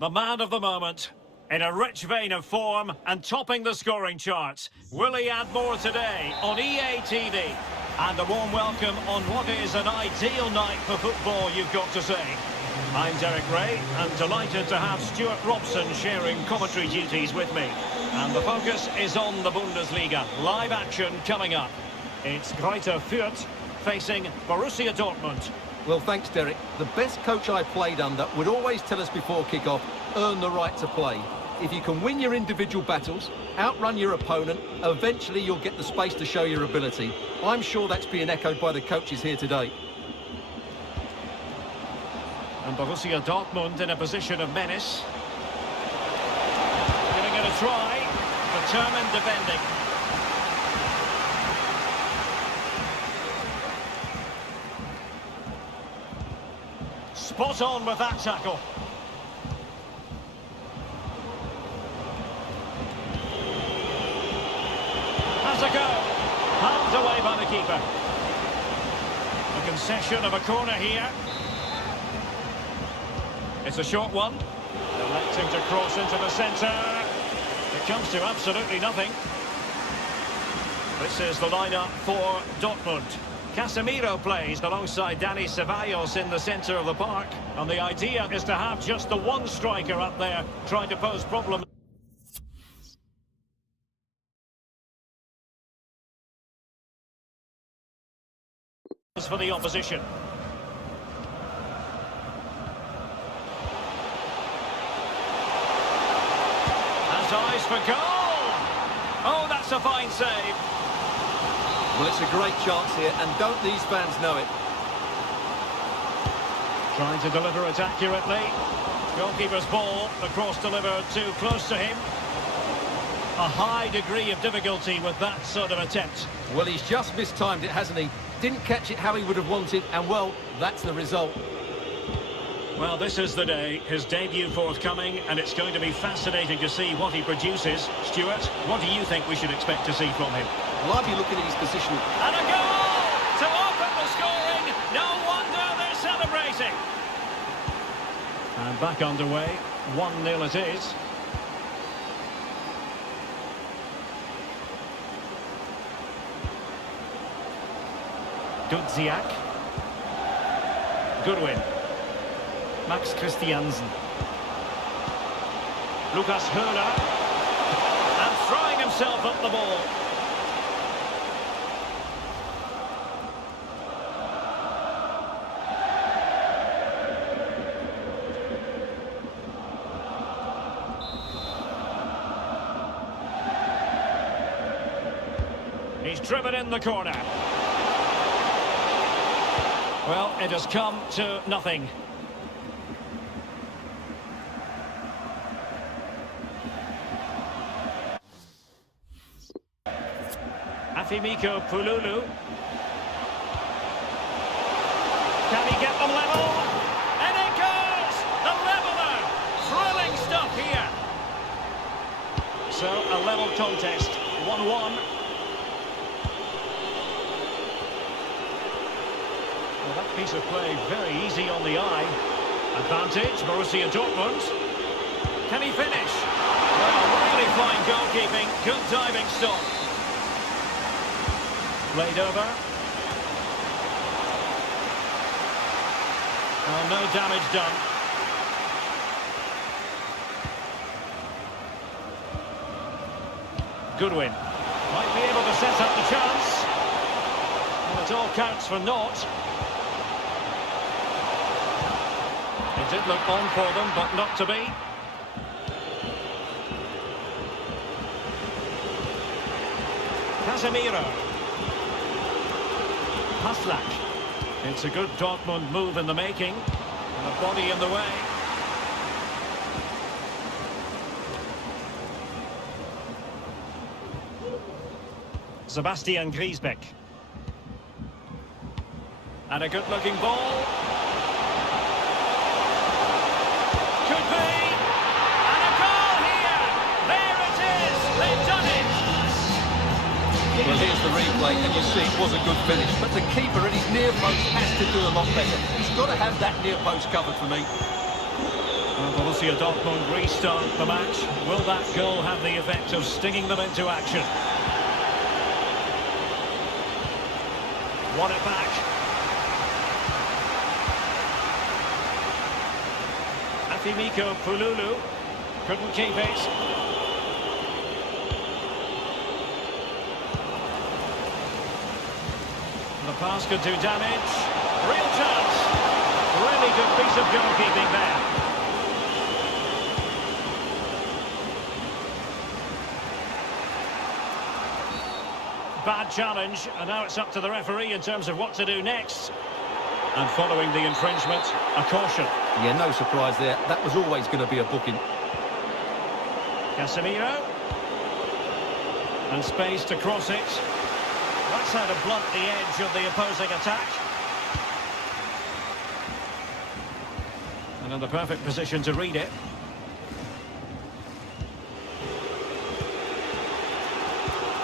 The man of the moment, in a rich vein of form and topping the scoring charts. Will he add more today on EA TV? And a warm welcome on what is an ideal night for football, you've got to say. I'm Derek Ray, and delighted to have Stuart Robson sharing commentary duties with me. And the focus is on the Bundesliga. Live action coming up. It's Greuther Fürth facing Borussia Dortmund. Well, thanks, Derek. The best coach I played under would always tell us before kick-off, earn the right to play. If you can win your individual battles, outrun your opponent, eventually you'll get the space to show your ability. I'm sure that's being echoed by the coaches here today. And Borussia Dortmund in a position of menace. Giving it a try. Determined defending. Spot on with that tackle. Has a go. Palmed away by the keeper. A concession of a corner here. It's a short one. Electing to cross into the centre. It comes to absolutely nothing. This is the lineup for Dortmund. Casemiro plays alongside Dani Ceballos in the centre of the park. And the idea is to have just the one striker up there trying to pose problems for the opposition. Has eyes for goal! Oh, that's a fine save. Well, it's a great chance here, and don't these fans know it? Trying to deliver it accurately. Goalkeeper's ball, the cross delivered too close to him. A high degree of difficulty with that sort of attempt. Well, he's just mistimed it, hasn't he? Didn't catch it how he would have wanted, and well, that's the result. Well, this is the day, his debut forthcoming, and it's going to be fascinating to see what he produces. Stuart, what do you think we should expect to see from him? Well, I'll be looking at his position. And a goal to open the scoring. No wonder they're celebrating. And back underway. 1-0 it is. Dudziak. Goodwin. Max Christiansen. Lukas Höhler. And throwing himself up the ball. He's driven in the corner. Well, it has come to nothing. Afimiko Pululu. Can he get them level? And it goes! The leveller! Thrilling stuff here. So, a level contest. 1-1. Well, that piece of play very easy on the eye. Advantage, Borussia Dortmund. Can he finish? Well, really fine goalkeeping. Good diving stop. Played over. Oh, no damage done. Goodwin. Might be able to set up the chance. And it all counts for naught. It did look on for them, but not to be. Casemiro. Haslak. It's a good Dortmund move in the making. And a body in the way. Sebastian Griesbeck. And a good-looking ball. Could be. And a goal here. There it is. They've done it. Well, here's the replay, and you see it was a good finish. But the keeper at his near post has to do a lot better. He's got to have that near post covered for me. Well, Borussia Dortmund restart the match. Will that goal have the effect of stinging them into action? Won it back. Afimiko Pululu couldn't keep it. The pass could do damage. Real chance. Really good piece of goalkeeping there. Bad challenge, and now it's up to the referee in terms of what to do next. And following the infringement, a caution. Yeah, no surprise there. That was always going to be a booking. Casemiro. And space to cross it. That's how to blunt the edge of the opposing attack. And in the perfect position to read it.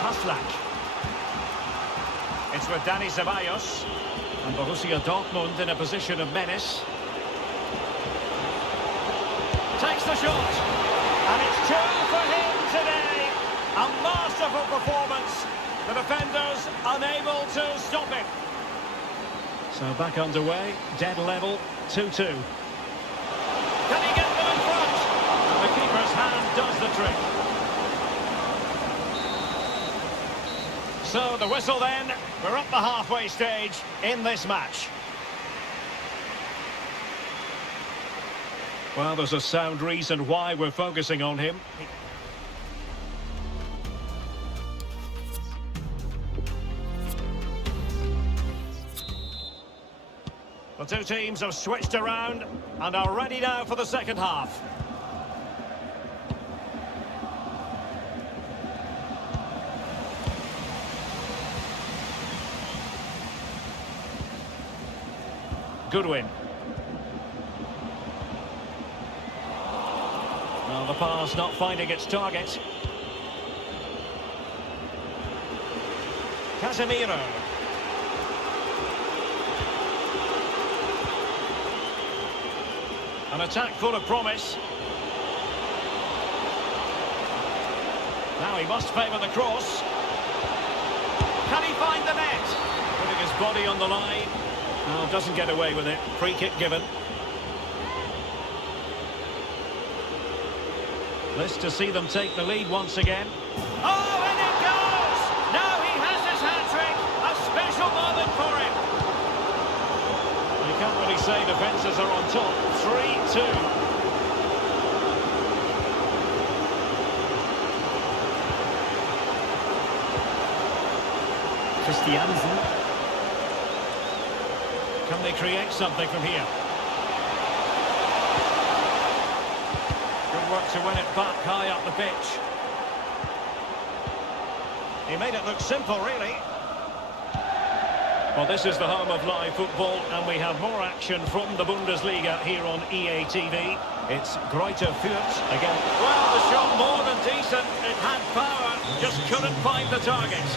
Haslak. It's with Dani Ceballos. And Borussia Dortmund in a position of menace. Takes the shot. And it's two for him today. A masterful performance. The defenders unable to stop him. So back underway. Dead level. 2-2. Can he get them in front? And the keeper's hand does the trick. So the whistle then, we're up the halfway stage in this match. Well, there's a sound reason why we're focusing on him. The two teams have switched around and are ready now for the second half. Goodwin. Well, the pass not finding its target. Casemiro. An attack full of promise. Now he must favour the cross. Can he find the net? Putting his body on the line. No, doesn't get away with it. Free kick given. This to see them take the lead once again. Oh, and it goes! Now he has his hat-trick. A special moment for him. You can't really say defences are on top. 3-2. Christiansen. Can they create something from here? Good work to win it back high up the pitch. He made it look simple, really. Well, this is the home of live football, and we have more action from the Bundesliga here on EA TV. It's Greuther Fürth again. Well, the shot more than decent. It had power, just couldn't find the target.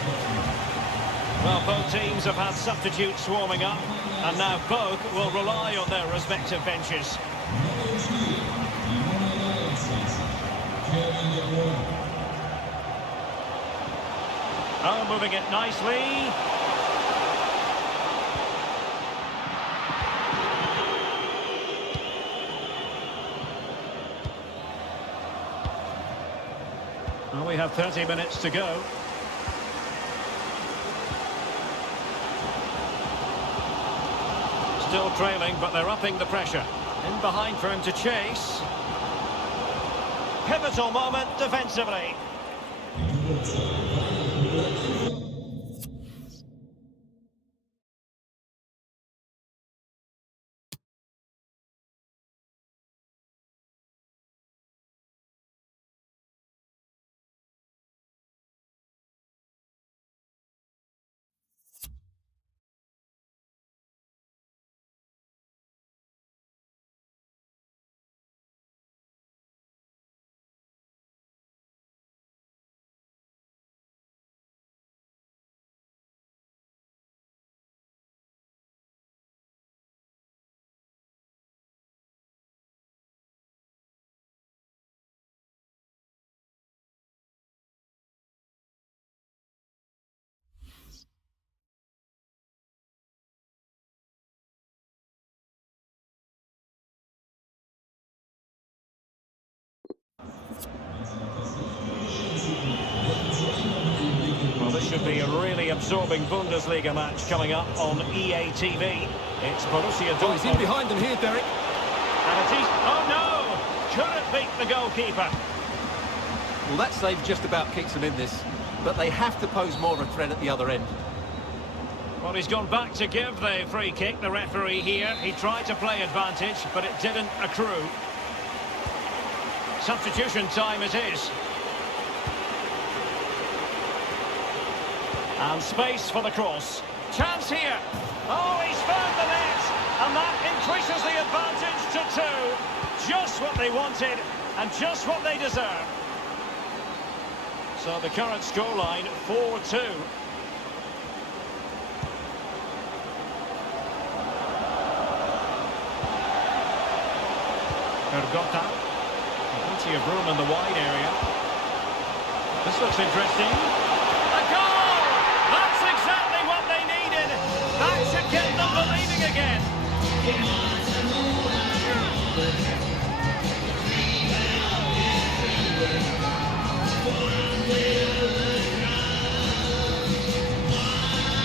Well, both teams have had substitutes warming up, and now both will rely on their respective benches. Oh, moving it nicely. Well, we have 30 minutes to go. Still trailing, but they're upping the pressure. In behind for him to chase. Pivotal moment defensively. Should be a really absorbing Bundesliga match coming up on EA TV. It's Borussia Dortmund. Oh, he's in behind them here, Derek. And it's easy. Oh no! Couldn't beat the goalkeeper. Well, that save just about keeps them in this, but they have to pose more of a threat at the other end. Well, he's gone back to give the free kick, the referee here. He tried to play advantage, but it didn't accrue. Substitution time it is. And space for the cross. Chance here. Oh, he's found the net. And that increases the advantage to 2. Just what they wanted and just what they deserve. So the current scoreline, 4-2. Ergota. Plenty of room in the wide area. This looks interesting. A goal! That's exactly what they needed. That should get them believing again.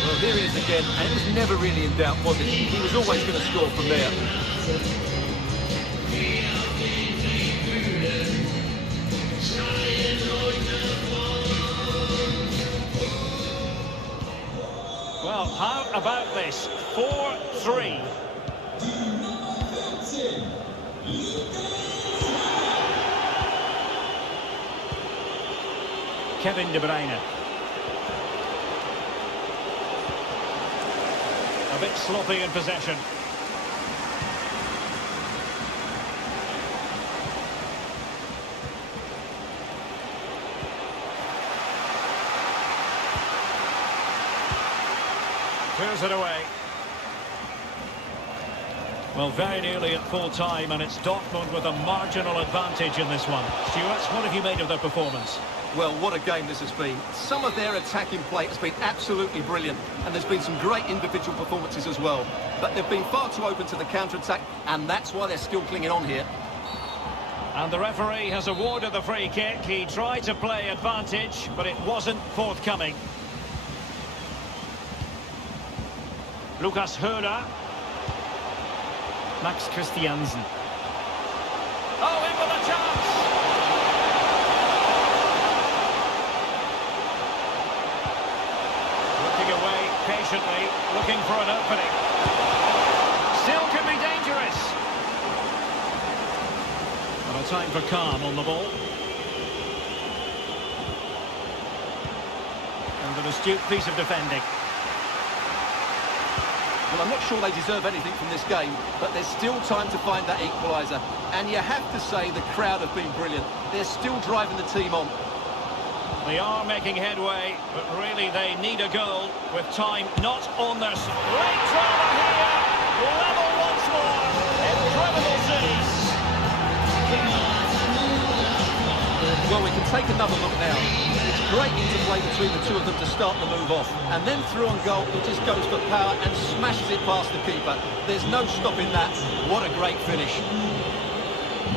Well, here he is again, and it was never really in doubt, was it? He was always going to score from there. Well, how about this? 4-3. Kevin De Bruyne. A bit sloppy in possession. Clears it away. Well, very nearly at full time, and it's Dortmund with a marginal advantage in this one. Stuart, what have you made of their performance? Well, what a game this has been. Some of their attacking play has been absolutely brilliant, and there's been some great individual performances as well. But they've been far too open to the counter-attack, and that's why they're still clinging on here. And the referee has awarded the free kick. He tried to play advantage, but it wasn't forthcoming. Lukas Höhler. Max Christiansen. Oh, in with a chance! Looking away patiently, looking for an opening. Still can be dangerous. And a time for calm on the ball. And an astute piece of defending. Well, I'm not sure they deserve anything from this game, but there's still time to find that equaliser. And you have to say the crowd have been brilliant. They're still driving the team on. They are making headway, but really they need a goal with time not on their side. Great drama here! Level once more! Incredible scenes! Well, we can take another look now. It's great interplay between the two of them to start the move off. And then through on goal, he just goes for power and smashes it past the keeper. There's no stopping that. What a great finish.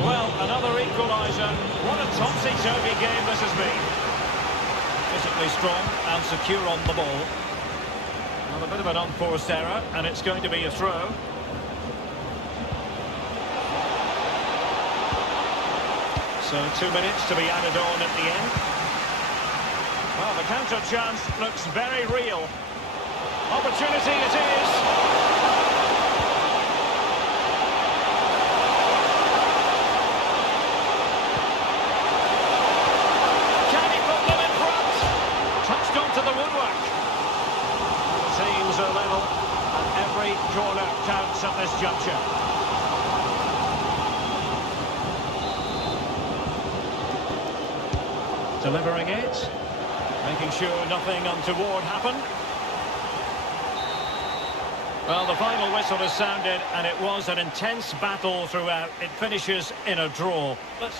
Well, another equaliser. What a topsy-turvy game this has been. Physically strong and secure on the ball. Well, a bit of an unforced error, and it's going to be a throw. So 2 minutes to be added on at the end. Well, the counter chance looks very real. Opportunity it is. Can he put them in front? Touched onto the woodwork. The teams are level, and every corner counts at this juncture. Delivering it, making sure nothing untoward happened. Well, the final whistle has sounded, and it was an intense battle throughout. It finishes in a draw. Let's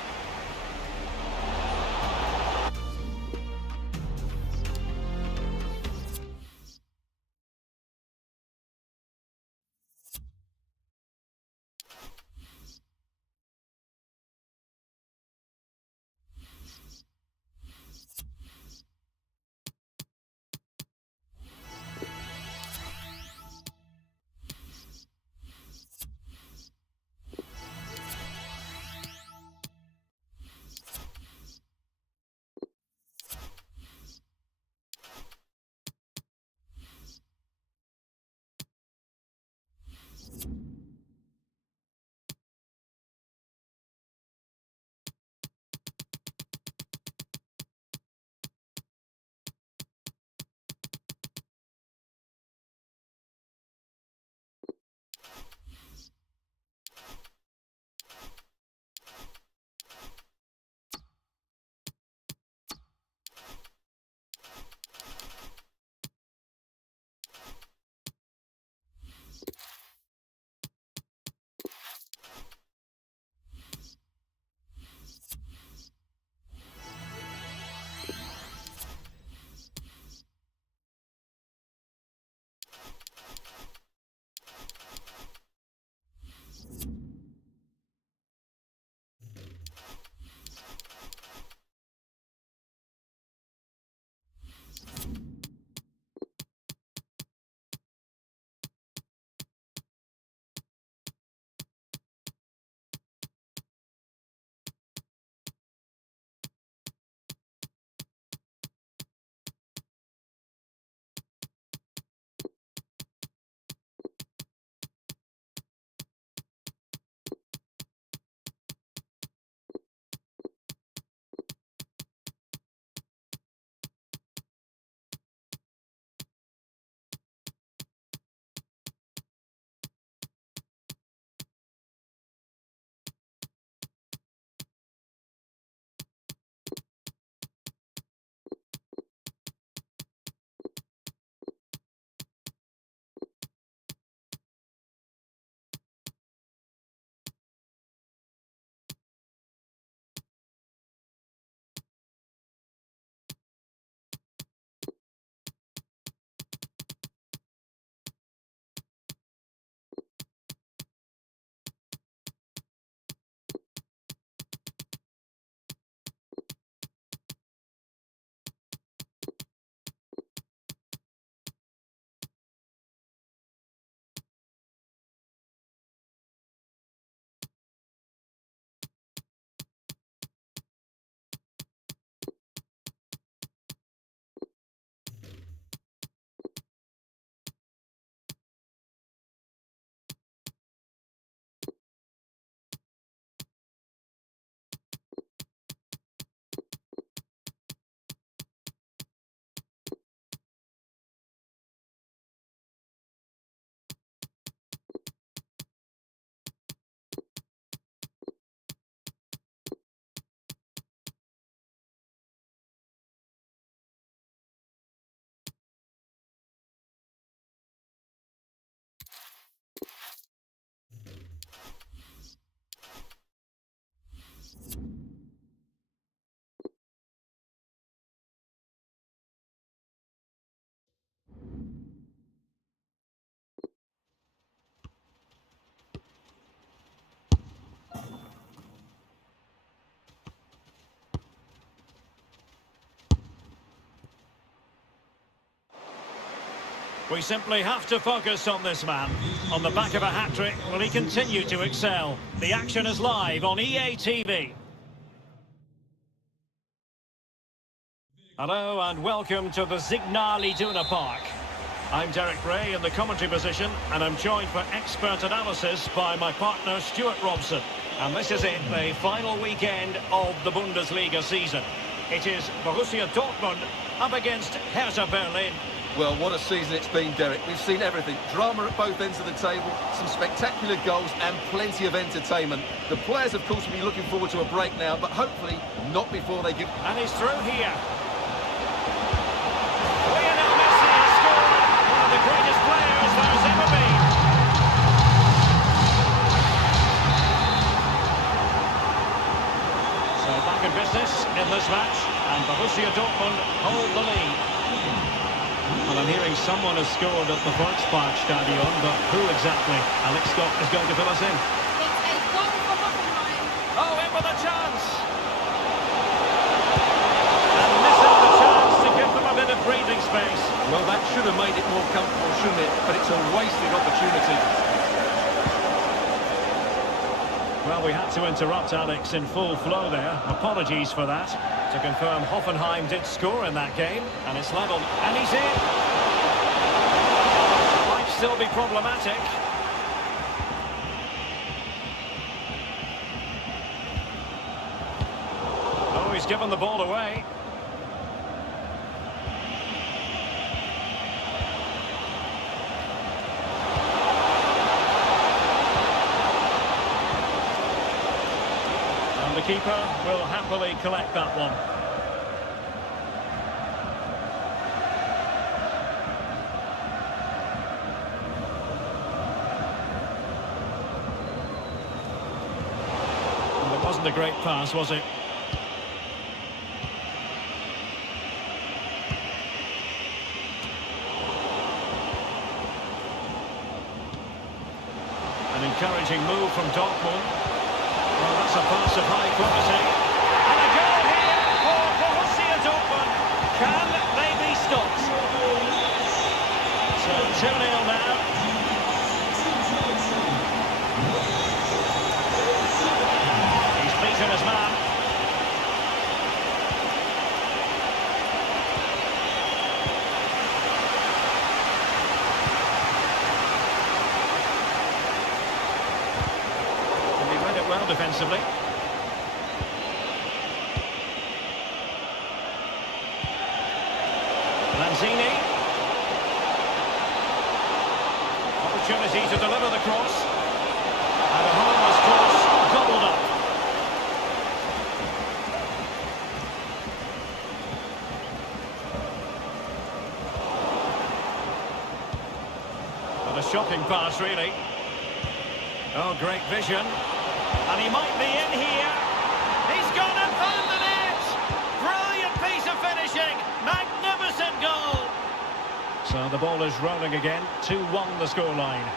We simply have to focus on this man. On the back of a hat-trick, will he continue to excel? The action is live on EA TV. Hello and welcome to the Signal Iduna Park. I'm Derek Ray in the commentary position, and I'm joined for expert analysis by my partner Stuart Robson. And this is it, the final weekend of the Bundesliga season. It is Borussia Dortmund up against Hertha Berlin. Well, what a season it's been, Derek. We've seen everything. Drama at both ends of the table, some spectacular goals and plenty of entertainment. The players, of course, will be looking forward to a break now, but hopefully not before they give... And he's through here. Lionel Messi has scored, one of the greatest players there's ever been. So back in business in this match, and Borussia Dortmund hold the lead. Well, I'm hearing someone has scored at the Volkspark Stadion, but who exactly? Alex Scott is going to fill us in. It's a goal for Hoffenheim. Oh, in with a chance! And missing the chance to give them a bit of breathing space. Well, that should have made it more comfortable, shouldn't it? But it's a wasted opportunity. Well, we had to interrupt Alex in full flow there. Apologies for that. To confirm, Hoffenheim did score in that game, and it's levelled, and he's in. Might still be problematic. Oh, he's given the ball away. The keeper will happily collect that one. And it wasn't a great pass, was it? An encouraging move from Dortmund. Well, that's a pass of high quality. And a goal here for Borussia Dortmund. Can they be stopped? So 2-0 now. He's beaten his man. Well defensively. Lanzini. Opportunity to deliver the cross. And a harmless cross gobbled up. But a shocking pass, really. Oh, great vision. And he might be in here. He's gone and found the net. Brilliant piece of finishing. Magnificent goal. So the ball is rolling again. 2-1 the scoreline.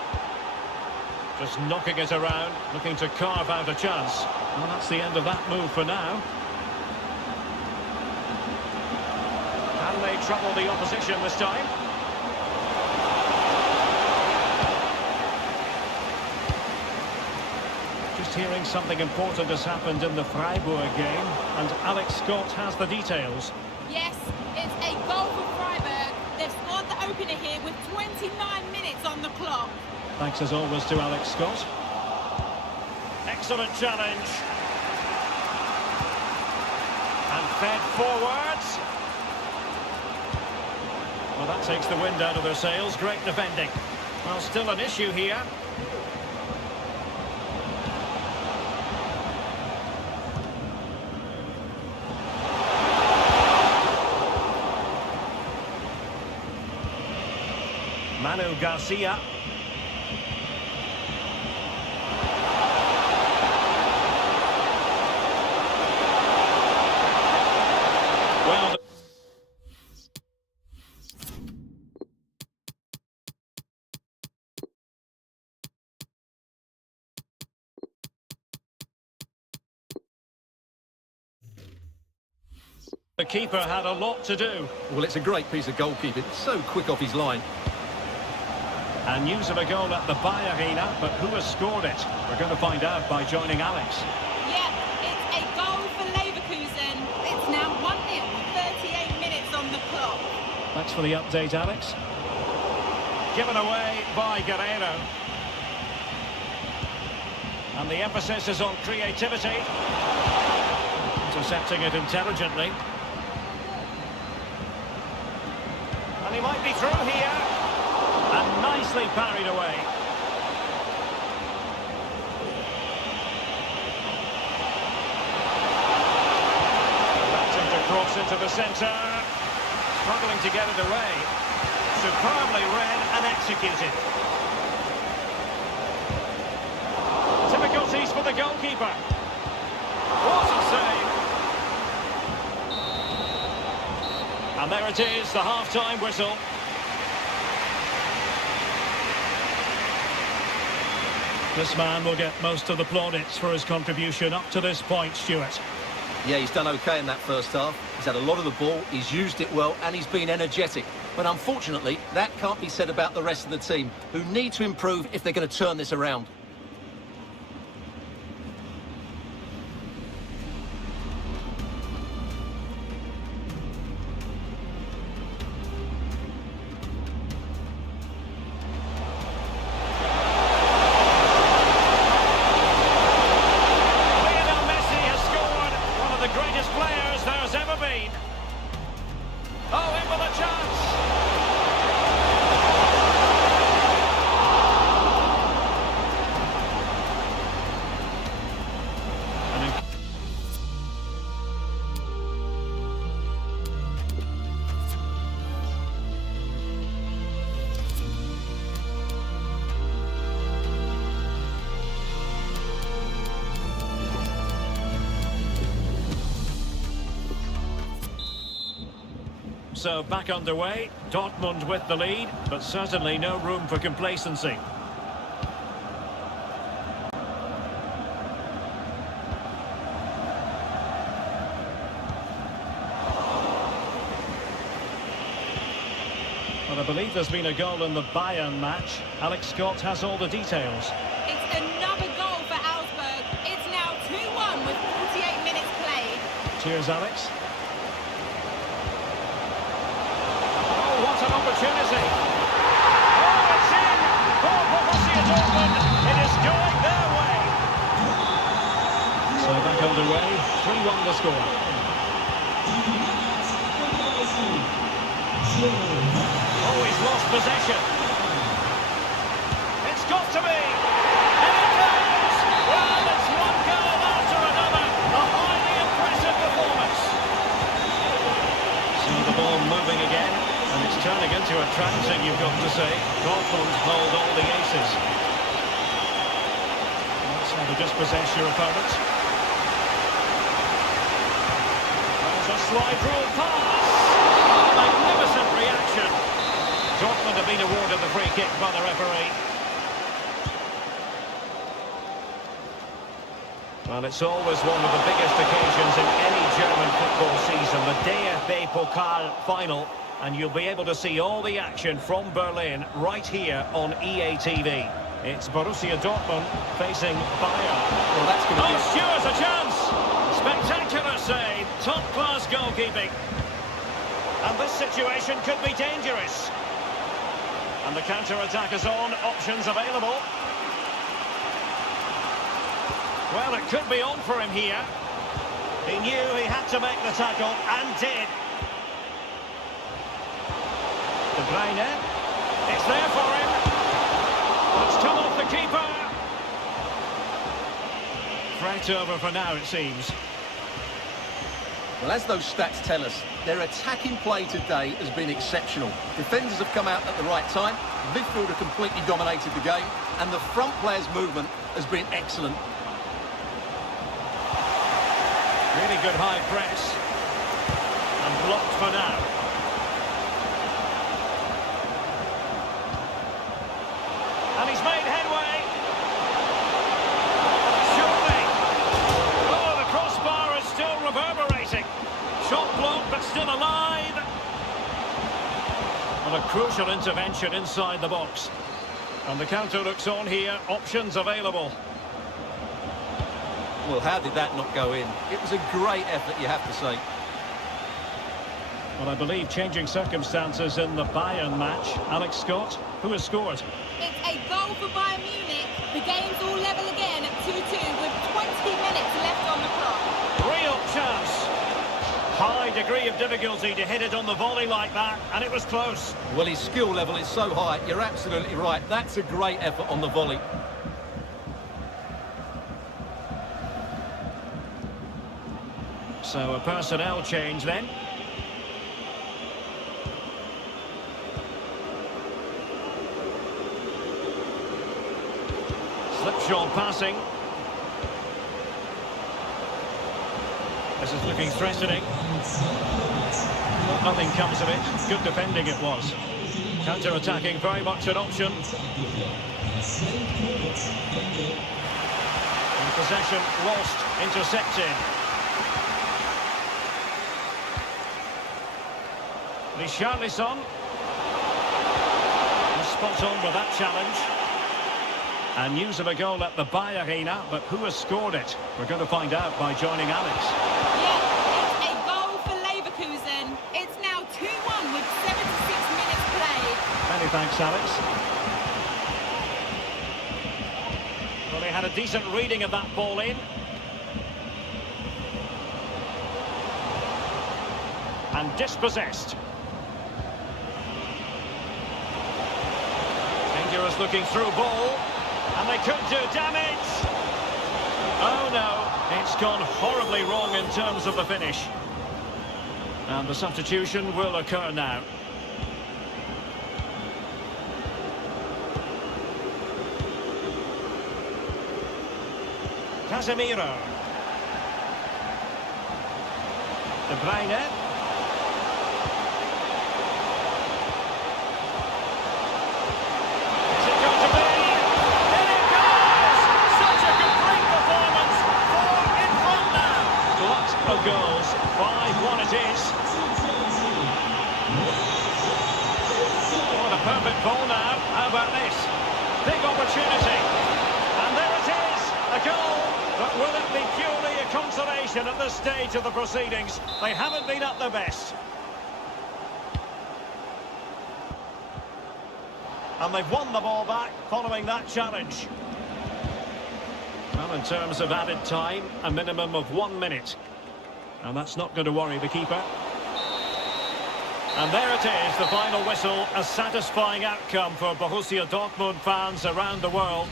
Just knocking it around, looking to carve out a chance. Well, that's the end of that move for now. Can they trouble the opposition this time? Just hearing something important has happened in the Freiburg game, and Alex Scott has the details. Yes, it's a goal for Freiburg. They've scored the opener here with 29 minutes on the clock. Thanks as always to Alex Scott. Excellent challenge. And fed forwards. Well, that takes the wind out of their sails. Great defending. Well, still an issue here. Manu Garcia. Well, the keeper had a lot to do. Well, it's a great piece of goalkeeping. So quick off his line. And news of a goal at the Bay Arena, but who has scored it? We're going to find out by joining Alex. Yeah, it's a goal for Leverkusen. It's now 1-0 with 38 minutes on the clock. Thanks for the update, Alex. Given away by Guerreiro. And the emphasis is on creativity. Intercepting it intelligently. And he might be through here. And nicely parried away. That's him to cross into the centre. Struggling to get it away. Superbly read and executed. Difficulties for the goalkeeper. What a save. And there it is, the half-time whistle. This man will get most of the plaudits for his contribution up to this point, Stuart. Yeah, he's done OK in that first half. He's had a lot of the ball, he's used it well, and he's been energetic. But unfortunately, that can't be said about the rest of the team, who need to improve if they're going to turn this around. So back underway, Dortmund with the lead, but certainly no room for complacency. Well, I believe there's been a goal in the Bayern match. Alex Scott has all the details. It's another goal for Augsburg. It's now 2-1 with 48 minutes played. Cheers, Alex. What an opportunity. Oh, it's in for Borussia Dortmund. It is going their way. So back underway, 3-1 the score. Oh, he's lost possession. It's got to be. And it goes. Well, it's one goal after another. A highly impressive performance. See the ball moving again. And it's turning into a trouncing, you've got to say. Dortmund hold all the aces. That's how to dispossess your opponent. There's a slide rule pass. Oh, magnificent reaction. Dortmund have been awarded the free kick by the referee. Well, it's always one of the biggest occasions in any German football season, the DFB Pokal final. And you'll be able to see all the action from Berlin right here on EA TV. It's Borussia Dortmund facing Bayern. Well, that's going to be... Oh, Stuart, a chance! Spectacular save, top-class goalkeeping. And this situation could be dangerous. And the counter-attack is on, options available. Well, it could be on for him here. He knew he had to make the tackle, and did. De Bruyne, it's there for him. It's come off the keeper. Threat over for now, it seems. Well, as those stats tell us, their attacking play today has been exceptional. Defenders have come out at the right time, midfield have completely dominated the game, and the front players' movement has been excellent. Really good high press. And blocked for now. And he's made headway. Surely. Oh, the crossbar is still reverberating. Shot blocked, but still alive. And a crucial intervention inside the box. And the counter looks on here. Options available. Well, how did that not go in? It was a great effort, you have to say. Well, I believe changing circumstances in the Bayern match. Alex Scott, who has scored? It's a goal for Bayern Munich. The game's all level again at 2-2 with 20 minutes left on the clock. Real chance. High degree of difficulty to hit it on the volley like that, and it was close. Well, his skill level is so high, you're absolutely right. That's a great effort on the volley. So a personnel change then. Slipshod passing. This is looking threatening. But nothing comes of it. Good defending it was. Counter-attacking, very much an option. And possession lost, intercepted. Richarlison. Spot on with that challenge. And news of a goal at the Bayer Arena, but who has scored it? We're going to find out by joining Alex. Yeah, it's a goal for Leverkusen. It's now 2-1 with 76 minutes played. Many thanks, Alex. Well, they had a decent reading of that ball in. And dispossessed. Dangerous looking through ball. And they could do damage. Oh no, it's gone horribly wrong in terms of the finish. And the substitution will occur now. Casemiro. De Bruyne. Is it going to be? In it goes! Such a complete performance. 4 in front now. Lots of goals. 5-1 it is. What a perfect ball now. How about this? Big opportunity. And there it is. A goal. But will it be purely a consolation at this stage of the proceedings? They haven't been at their best. And they've won the ball back following that challenge. Well, in terms of added time, a minimum of 1 minute. And that's not going to worry the keeper. And there it is, the final whistle. A satisfying outcome for Borussia Dortmund fans around the world.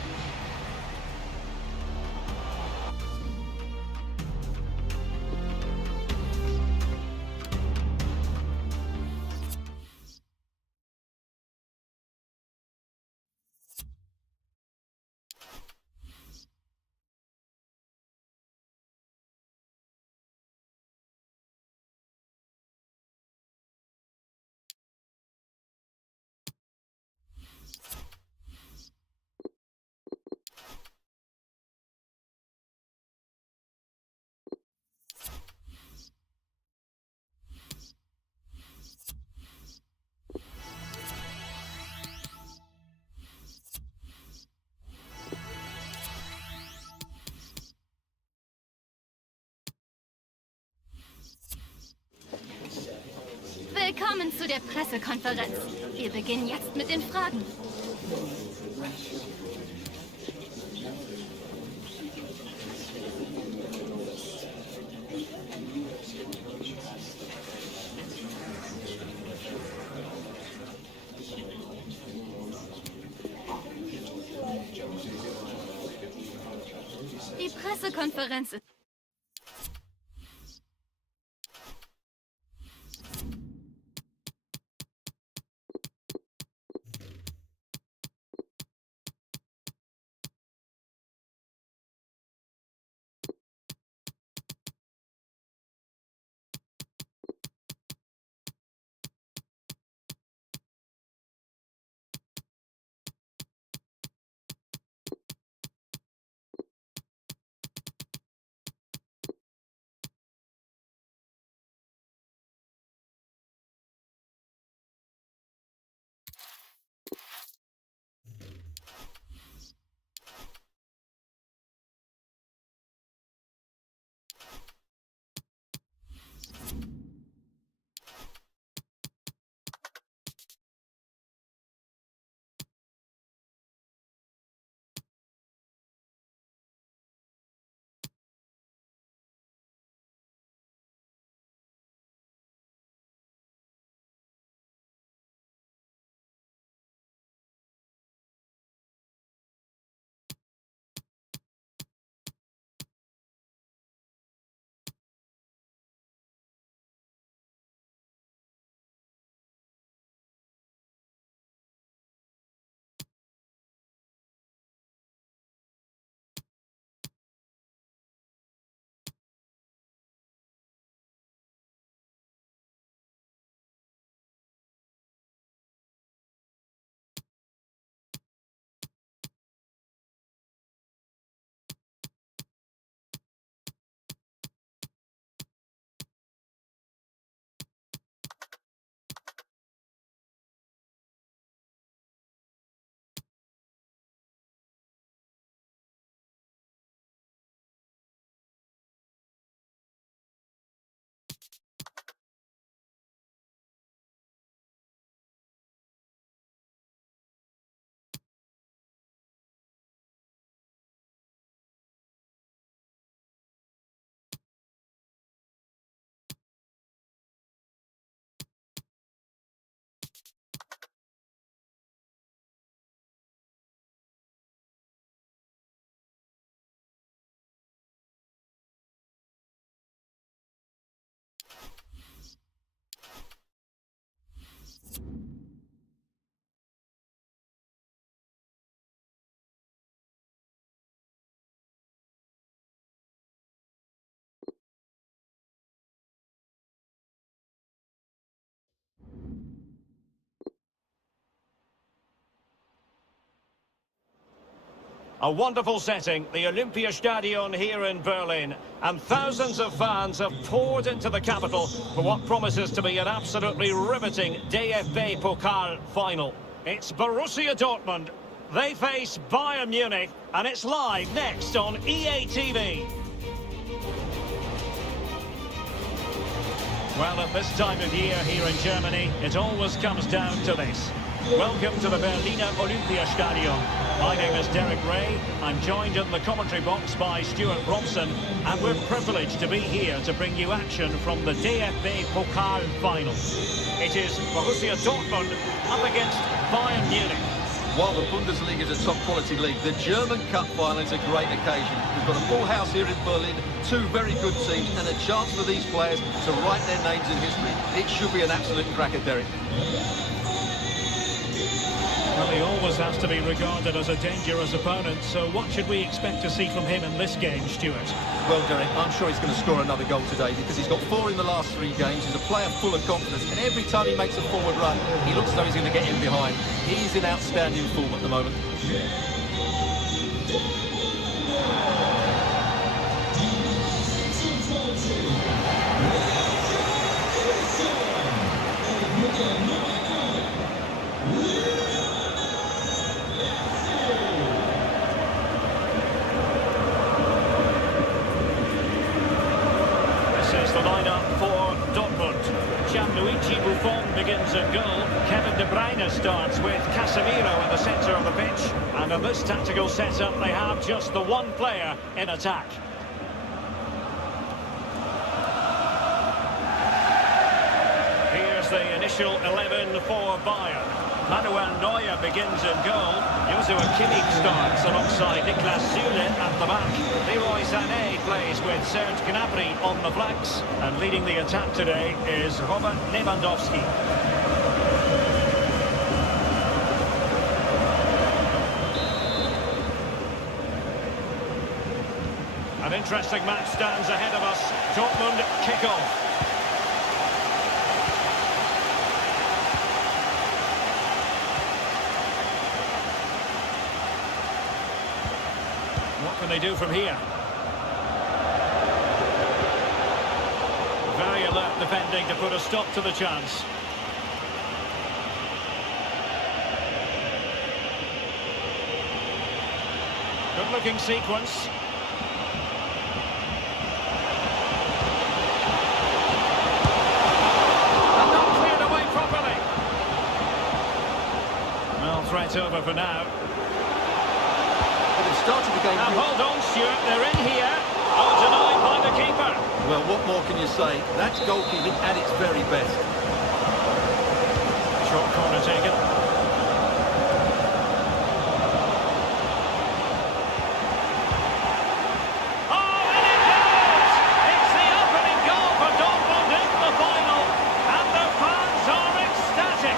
Willkommen zu der Pressekonferenz. Wir beginnen jetzt mit den Fragen. Die Pressekonferenz ist A wonderful setting, the Olympiastadion here in Berlin. And thousands of fans have poured into the capital for what promises to be an absolutely riveting DFB Pokal final. It's Borussia Dortmund. They face Bayern Munich, and it's live next on EA TV. Well, at this time of year here in Germany, it always comes down to this. Welcome to the Berliner Olympiastadion. My name is Derek Ray. I'm joined in the commentary box by Stuart Robson, and we're privileged to be here to bring you action from the DFB Pokal final. It is Borussia Dortmund up against Bayern Munich. While the Bundesliga is a top-quality league, the German Cup final is a great occasion. We've got a full house here in Berlin, two very good teams, and a chance for these players to write their names in history. It should be an absolute cracker, Derek. Well, he always has to be regarded as a dangerous opponent, so what should we expect to see from him in this game, Stuart? Well, Derek, I'm sure he's going to score another goal today because he's got 4 in the last 3 games. He's a player full of confidence, and every time he makes a forward run, he looks as though he's going to get in behind. He's in outstanding form at the moment. Gigi Buffon begins at goal. Kevin De Bruyne starts with Casemiro in the centre of the pitch. And in this tactical setup, they have just the one player in attack. Here's the initial 11 for Bayern. Manuel Neuer begins in goal. Joshua Kimmich starts alongside Niklas Süle at the back. Leroy Sané plays with Serge Gnabry on the flanks. And leading the attack today is Robert Lewandowski. An interesting match stands ahead of us. Dortmund kick off. What can they do from here? Very alert defending to put a stop to the chance. Good looking sequence. And not cleared away properly. Well, threat over for now. Started the game. Now hold on, Stuart, they're in here. Oh, denied by the keeper. Well, what more can you say? That's goalkeeping at its very best. Short corner taken. Oh, and it goes! It's the opening goal for Dortmund in the final. And the fans are ecstatic.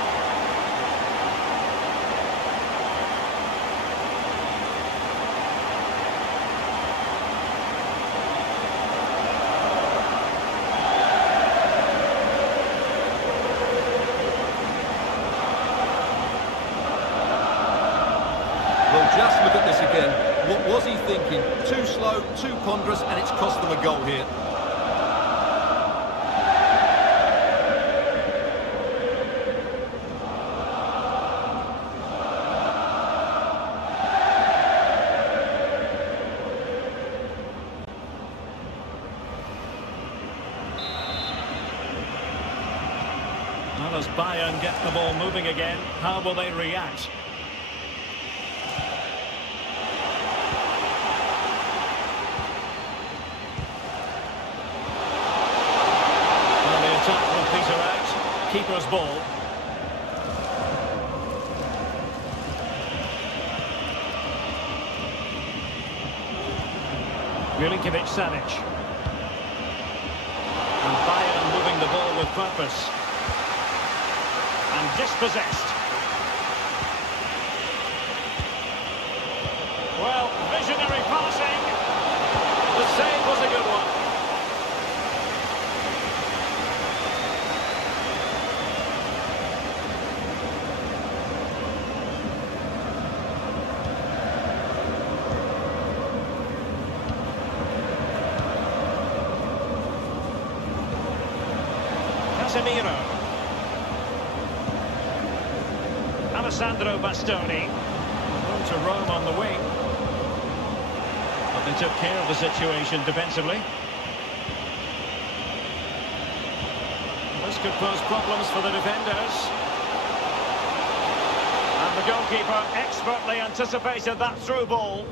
Just look at this again. What was he thinking? Too slow, too ponderous, and it's cost them a goal here. Well, as Bayern get the ball moving again, how will they react? Keeper's ball. Milinkovic-Savic. And Bayern moving the ball with purpose. And dispossessed. Well, visionary passing. The save was a good one. Casemiro. Alessandro Bastoni. Room to roam on the wing. But they took care of the situation defensively. This could pose problems for the defenders. And the goalkeeper expertly anticipated that through ball.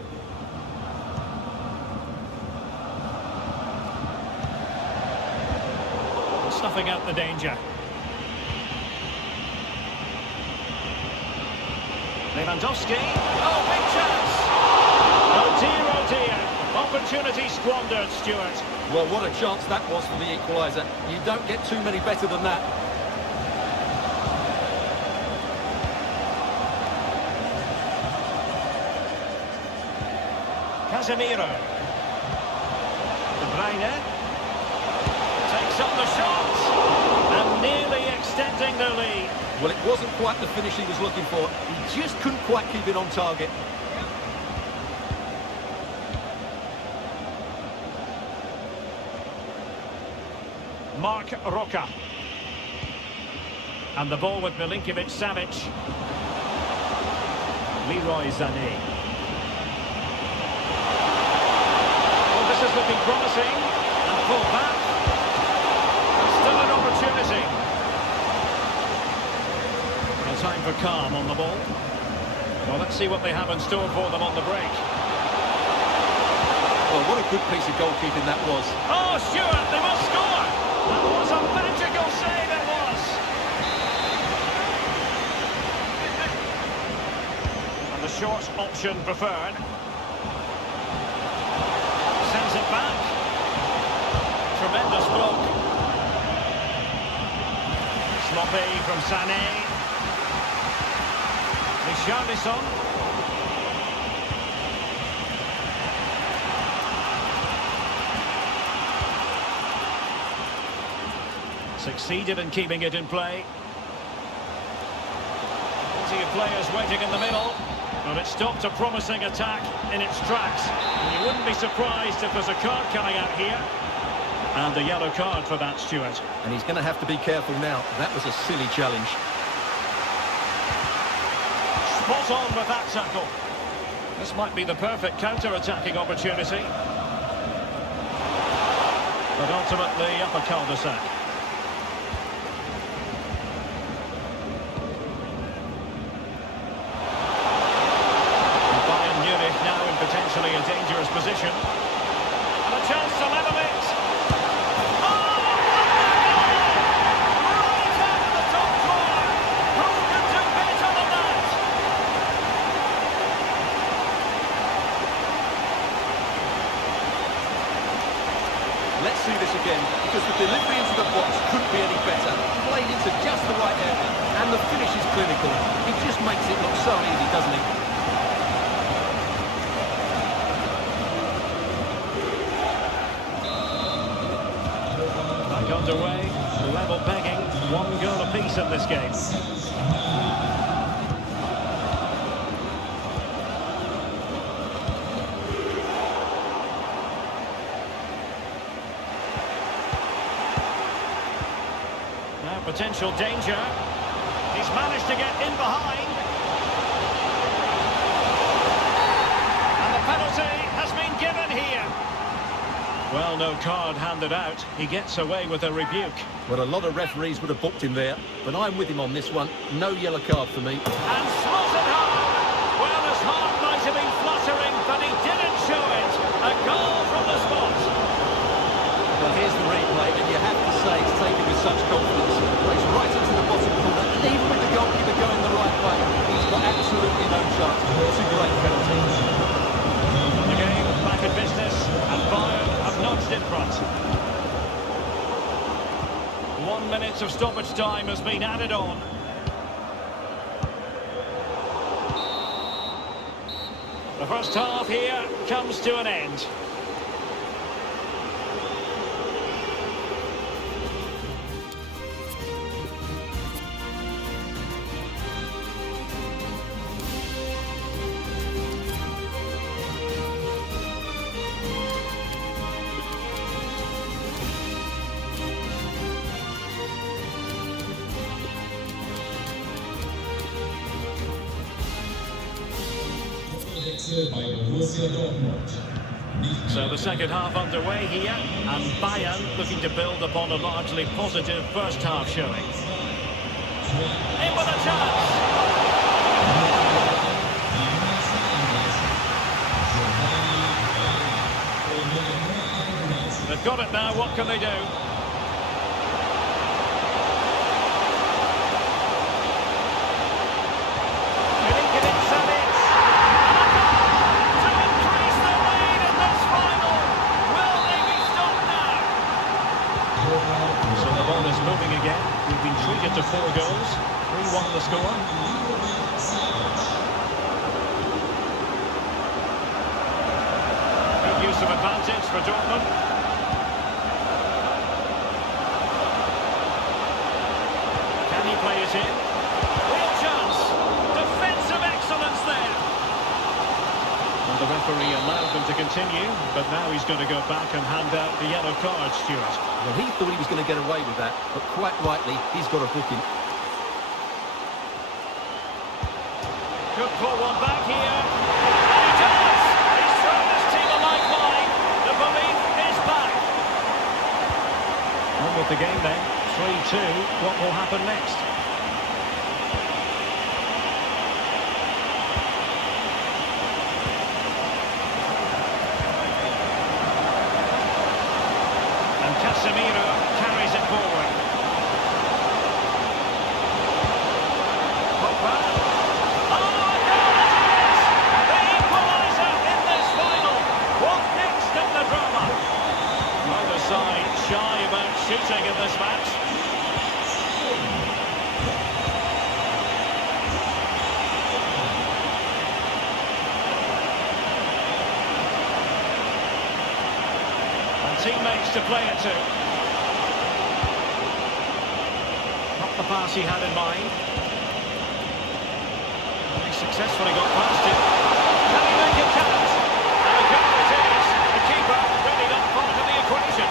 Snuffing out the danger. Lewandowski. Oh, big chance! Oh dear, opportunity squandered, Stuart. Well, what a chance that was for the equaliser. You don't get too many better than that. Casemiro. De Bruyne. Takes up the shot. And nearly extending the lead. Well, it wasn't quite the finish he was looking for. He just couldn't quite keep it on target. Mark Roca. And the ball with Milinkovic-Savic. Leroy Sané. Oh, this is looking promising. And pull back. Still an opportunity. And time for calm on the ball. Well, let's see what they have in store for them on the break. Well, what a good piece of goalkeeping that was. Oh, Stuart, they must score! That was a magical save, it was! And the short option preferred. Sends it back. Tremendous block. Sloppy from Sané. Richarlison. Succeeded in keeping it in play. Plenty of players waiting in the middle, but it stopped a promising attack in its tracks. And you wouldn't be surprised if there's a card coming out here. And a yellow card for that, Stuart. And he's going to have to be careful now. That was a silly challenge. Spot on with that tackle. This might be the perfect counter-attacking opportunity. But ultimately up a cul-de-sac. Potentially a dangerous position. And a chance to level it. Oh! Right out of the top corner. Who could do better than that? Let's see this again, because the delivery into the box couldn't be any better. Played into just the right area, and the finish is clinical. It just makes it look so easy, doesn't it? Underway, level begging, one goal apiece in this game. Now potential danger. He's managed to get in behind. And the penalty has been given here. Well, no card handed out. He gets away with a rebuke. Well, a lot of referees would have booked him there, but I'm with him on this one. No yellow card for me. And slotted home. Well, his heart might have been fluttering, but he didn't show it. A goal from the spot. Well, here's the replay, and you have to say it's taken with such confidence. Plays right into the bottom corner, and even with the goalkeeper going the right way, he's got absolutely no chance. It's a great penalty. The game back in business, and Bayern have nudged in front. 1 minute of stoppage time has been added on. The first half here comes to an end. So the second half underway here, and Bayern looking to build upon a largely positive first half showing. In with a chance! They've got it now, what can they do? We've been treated to 4 goals, 3-1 the score. Good use of advantage for Dortmund. Can he play it in? Real chance! Defensive excellence there! Well, the referee allowed them to continue, but now he's going to go back and hand out the yellow card, Stuart. Well, he thought he was going to get away with that, but quite rightly, he's got a booking. Could pull one back here. And he does! He's thrown his team a lifeline. The belief is back. On with the game then. 3-2. What will happen next? Casemiro carries it forward. Pogba. Oh, and there it is! The equaliser in this final. What next in the drama? Neither side shy about shooting in this match. Teammates to play it to. Not the pass he had in mind. And he successfully got past it. Can he make it count? And a goal it is. The keeper really not part of the equation.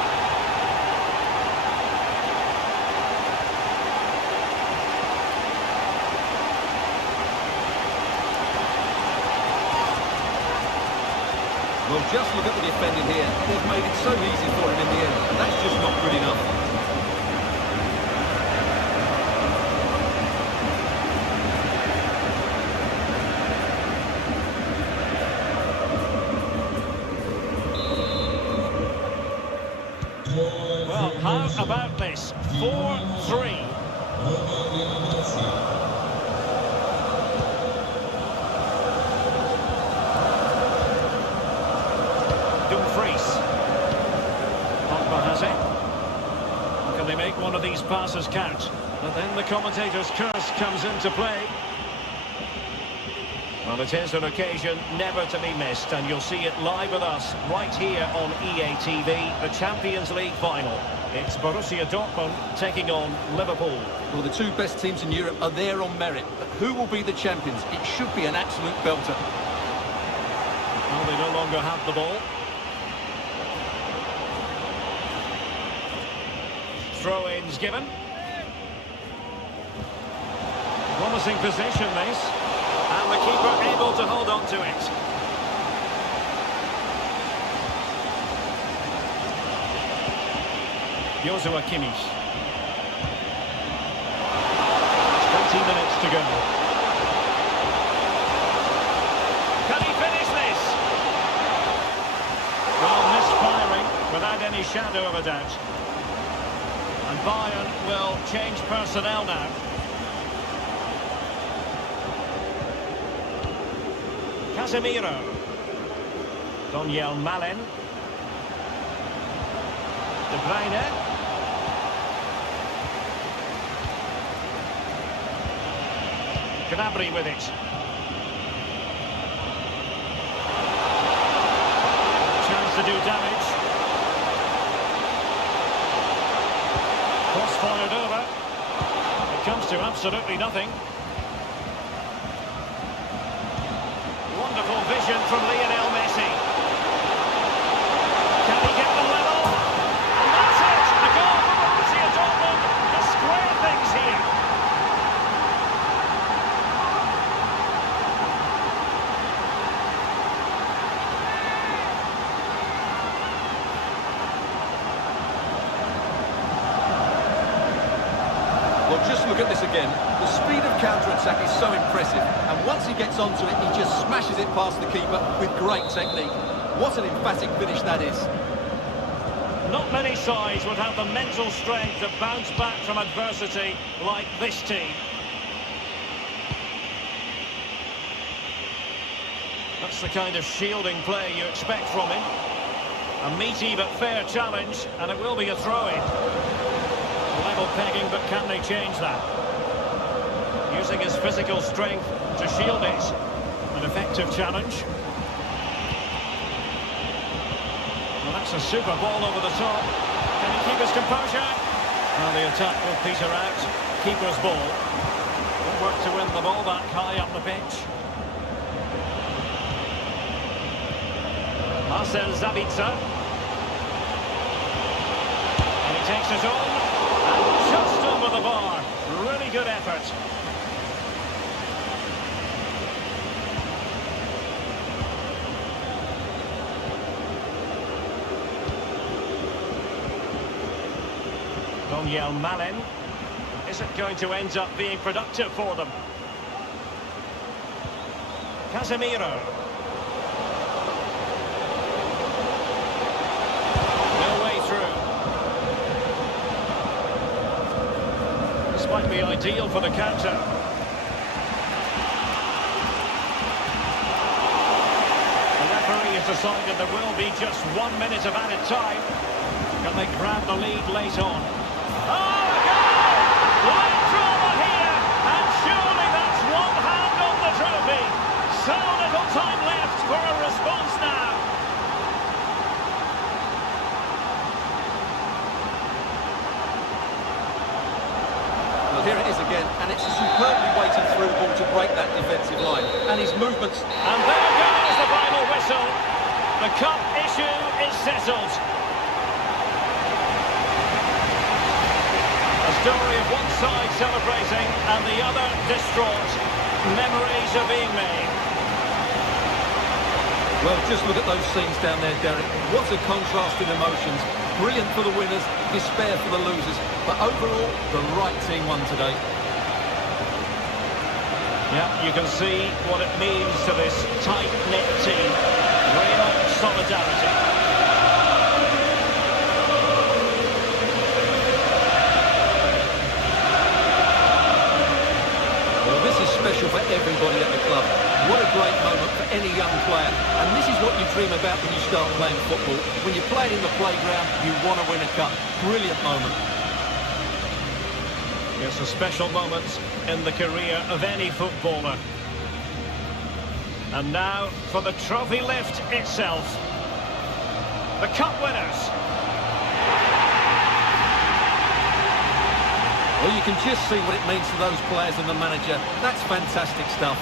Well, just look at the defending here. They've made it so easy for him in the end. That's just not good enough. Well, how about this? 4-3. Pogba has it. Can they make one of these passes count? But then the commentator's curse comes into play. Well, it is an occasion never to be missed, and you'll see it live with us right here on EA TV, the Champions League final. It's Borussia Dortmund taking on Liverpool. Well, the two best teams in Europe are there on merit, but who will be the champions? It should be an absolute belter. Well, they no longer have the ball. Throw-ins given. Promising position, this. And the keeper able to hold on to it. Joshua Kimmich. 20 minutes to go. Can he finish this? Well, misfiring without any shadow of a doubt. And Bayern will change personnel now. Casemiro. Daniel Malen. De Bruyne. Gnabry with it. Chance to do damage. Cross fired over. It comes to absolutely nothing. Wonderful vision from Lionel Messi. Can he get the level? And that's it! A goal for Borussia Dortmund to square things here. Look at this again. The speed of counter-attack is so impressive, and once he gets onto it, he just smashes it past the keeper with great technique. What an emphatic finish that is. Not many sides would have the mental strength to bounce back from adversity like this team. That's the kind of shielding play you expect from him. A meaty but fair challenge, and it will be a throw-in. Level pegging, but can they change that? Using his physical strength to shield it. An effective challenge. Well, that's a super ball over the top. Can he keep his composure? Well, the attack will peter out. Keeper's ball. Good work to win the ball back high up the pitch. Marcel Zabitzer. And he takes it on. And just over the bar. Really good effort. Daniel Malin. Is it going to end up being productive for them? Casemiro. No way through. This might be ideal for the counter. The referee has decided there will be just 1 minute of added time. Can they grab the lead late on? Oh, a goal! Late drama here, and surely that's one hand on the trophy. So little time left for a response now. Well, here it is again, and it's a superbly weighted through ball to break that defensive line. And his movements... And there goes the final whistle. The cup issue is settled. A story of one side celebrating and the other distraught. Memories are being made. Well, just look at those scenes down there, Derek. What a contrast in emotions. Brilliant for the winners, despair for the losers. But overall, the right team won today. Yeah, you can see what it means to this tight-knit team. Real solidarity. Special for everybody at the club. What a great moment for any young player. And this is what you dream about when you start playing football. When you're playing in the playground, you want to win a cup. Brilliant moment. It's a special moment in the career of any footballer. And now for the trophy lift itself. The cup winners. Well, you can just see what it means to those players and the manager. That's fantastic stuff.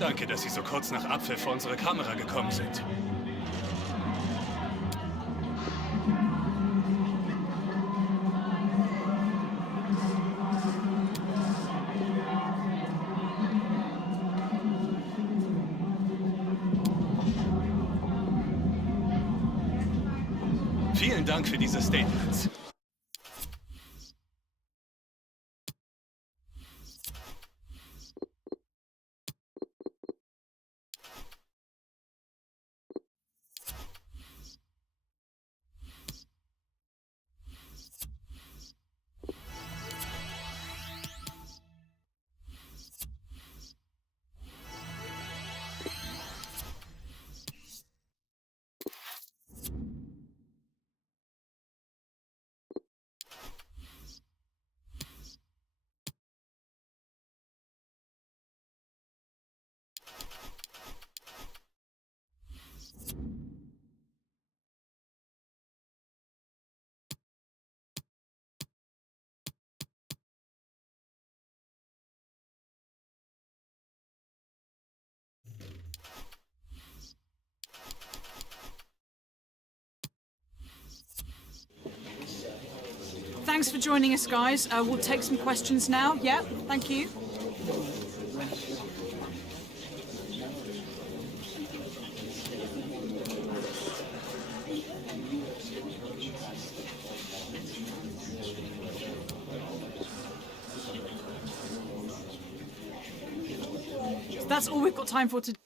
Danke, dass Sie so kurz nach Abpfiff vor unsere Kamera gekommen sind. Vielen Dank für diese Statements. thanks for joining us, guys. We'll take some questions now. Yeah, thank you. So that's all we've got time for today.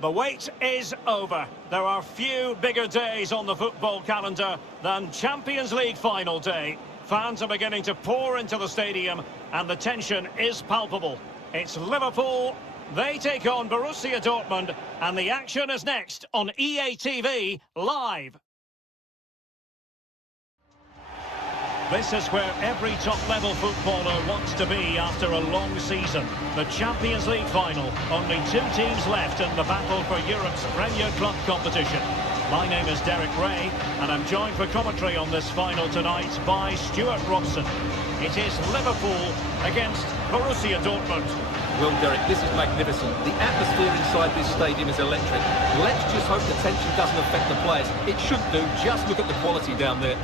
The wait is over. There are few bigger days on the football calendar than Champions League final day. Fans are beginning to pour into the stadium and the tension is palpable. It's Liverpool, they take on Borussia Dortmund, and the action is next on EA TV Live. This is where every top-level footballer wants to be after a long season. The Champions League final. Only 2 teams left in the battle for Europe's Premier Club competition. My name is Derek Ray, and I'm joined for commentary on this final tonight by Stuart Robson. It is Liverpool against Borussia Dortmund. Well, Derek, this is magnificent. The atmosphere inside this stadium is electric. Let's just hope the tension doesn't affect the players. It should do. Just look at the quality down there.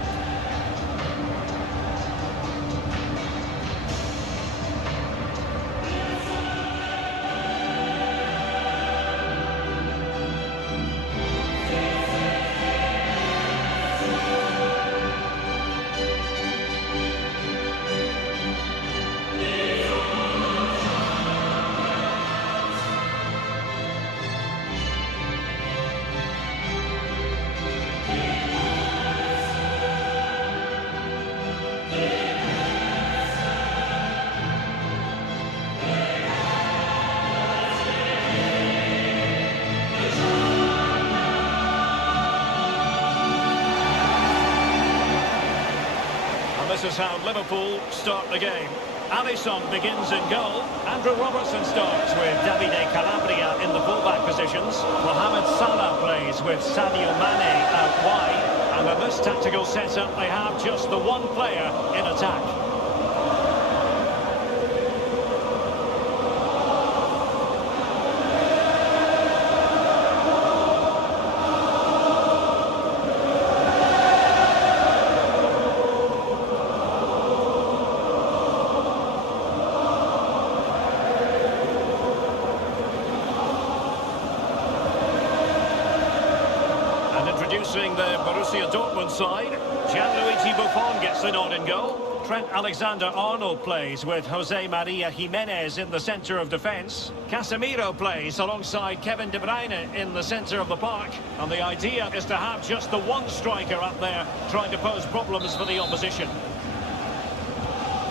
This is how Liverpool start the game. Alisson begins in goal. Andrew Robertson starts with Davide Calabria in the fullback positions. Mohamed Salah plays with Sadio Mane out wide. And in this tactical setup, they have just the one player in attack. Introducing the Borussia Dortmund side, Gigi Buffon gets the nod in goal. Trent Alexander-Arnold plays with Jose Maria Jimenez in the centre of defence. Casemiro plays alongside Kevin De Bruyne in the centre of the park. And the idea is to have just the one striker up there trying to pose problems for the opposition.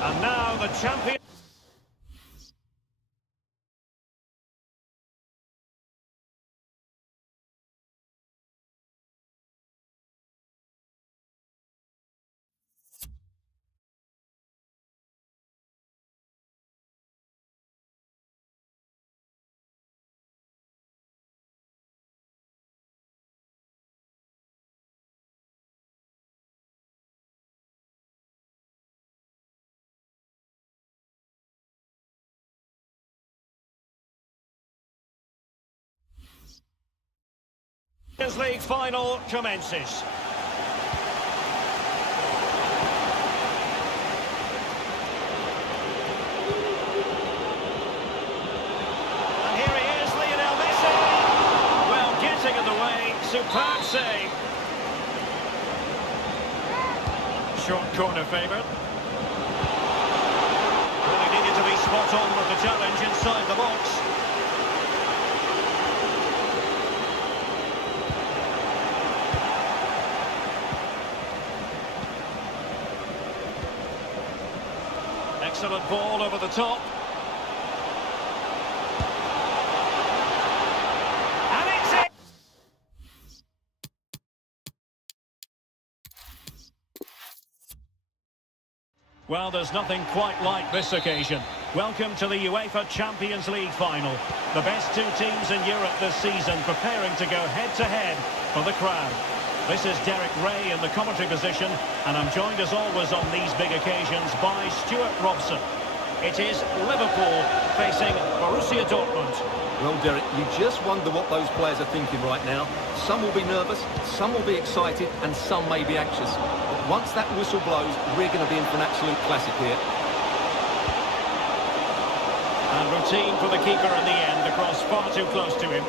And now the champion... Champions League final commences. And here he is, Lionel Messi. Well, getting in the way, superb save. Short corner favoured. Really needed to be spot on with the challenge inside the box. Excellent ball over the top. And it's it! Well, there's nothing quite like this occasion. Welcome to the UEFA Champions League final. The best two teams in Europe this season preparing to go head-to-head for the crown. This is Derek Ray in the commentary position, and I'm joined as always on these big occasions by Stuart Robson. It is Liverpool facing Borussia Dortmund. Well, Derek, you just wonder what those players are thinking right now. Some will be nervous, some will be excited, and some may be anxious. But once that whistle blows, we're going to be in for an absolute classic here. And routine for the keeper in the end, across far too close to him.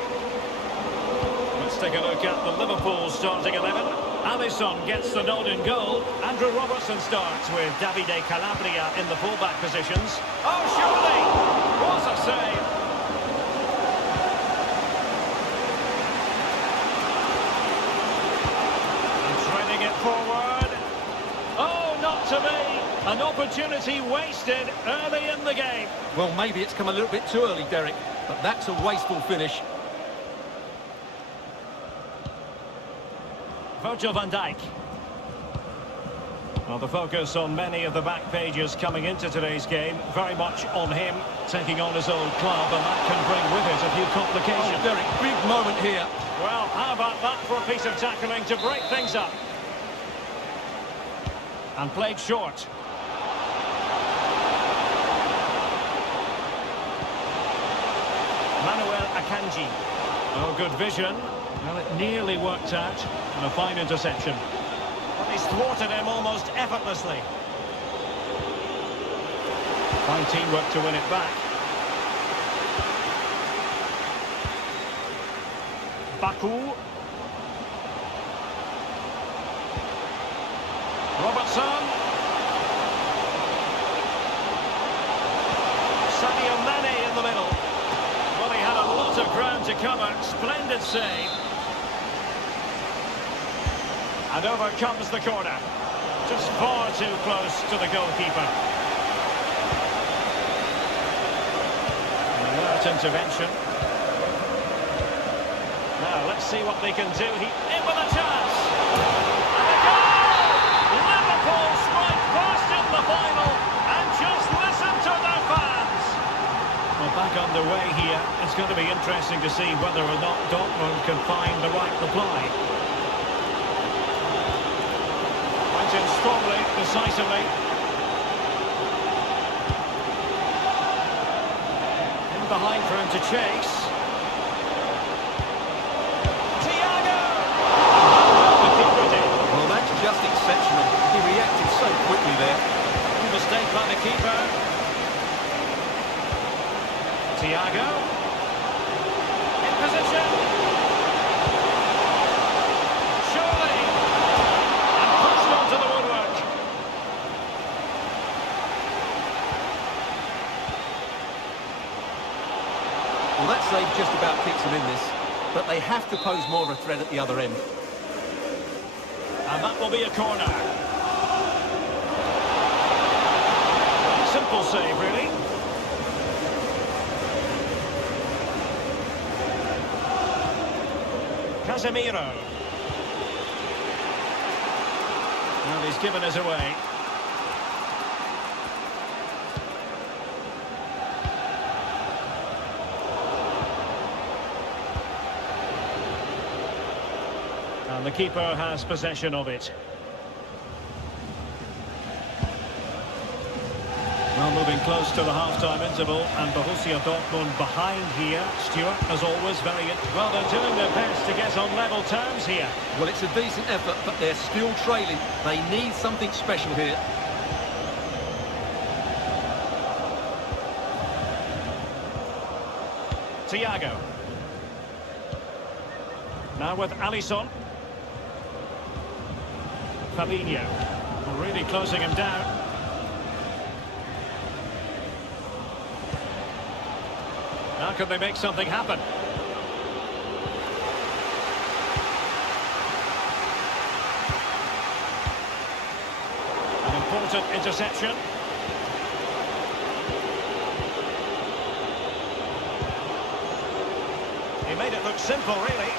Let's take a look at the Liverpool starting 11. Alisson gets the nod in goal. Andrew Robertson starts with Davide Calabria in the fullback positions. Oh, surely! What a save! Forward. Oh, not to be. An opportunity wasted early in the game. Well, maybe it's come a little bit too early, Derek, but that's a wasteful finish. Virgil van Dijk. Well, the focus on many of the back pages coming into today's game, very much on him taking on his old club, and that can bring with it a few complications. Oh, Derek, big moment here. Well, how about that for a piece of tackling to break things up? And played short. Manuel Akanji. Oh, good vision. Well, it nearly worked out. And a fine interception. Well, he's thwarted him almost effortlessly. Fine teamwork to win it back. Baku. Robertson. Sadio Mane in the middle. Well, he had a lot of ground to cover. Splendid save. And over comes the corner. Just far too close to the goalkeeper. An alert intervention. Now, let's see what they can do. He in with a chance. And a goal! Liverpool strike first in the final, and just listen to their fans. Well, back underway here. It's going to be interesting to see whether or not Dortmund can find the right reply. Went in strongly, decisively. In behind for him to chase. Just exceptional. He reacted so quickly there. Mistake by the keeper. Thiago. In position. Surely. And pushed onto the woodwork. Well, that save just about keeps them in this, but they have to pose more of a threat at the other end. And that will be a corner. Simple save, really. Casemiro. And he's given us away. And the keeper has possession of it. Well, moving close to the half-time interval, and Borussia Dortmund behind here. Stuart, as always, very... Well, they're doing their best to get on level terms here. Well, it's a decent effort, but they're still trailing. They need something special here. Thiago. Now with Alisson. Fabinho. Really closing him down. Now can they make something happen? An important interception. He made it look simple, really.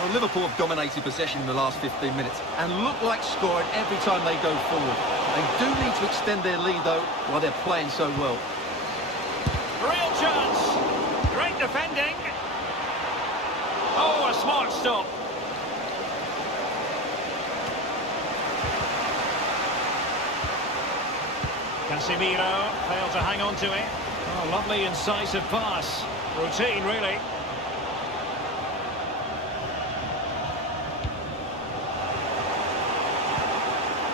Well, Liverpool have dominated possession in the last 15 minutes and look like scoring every time they go forward. They do need to extend their lead, though, while they're playing so well. Real chance. Great defending. Oh, a smart stop. Casemiro failed to hang on to it. Oh, lovely incisive pass. Routine, really.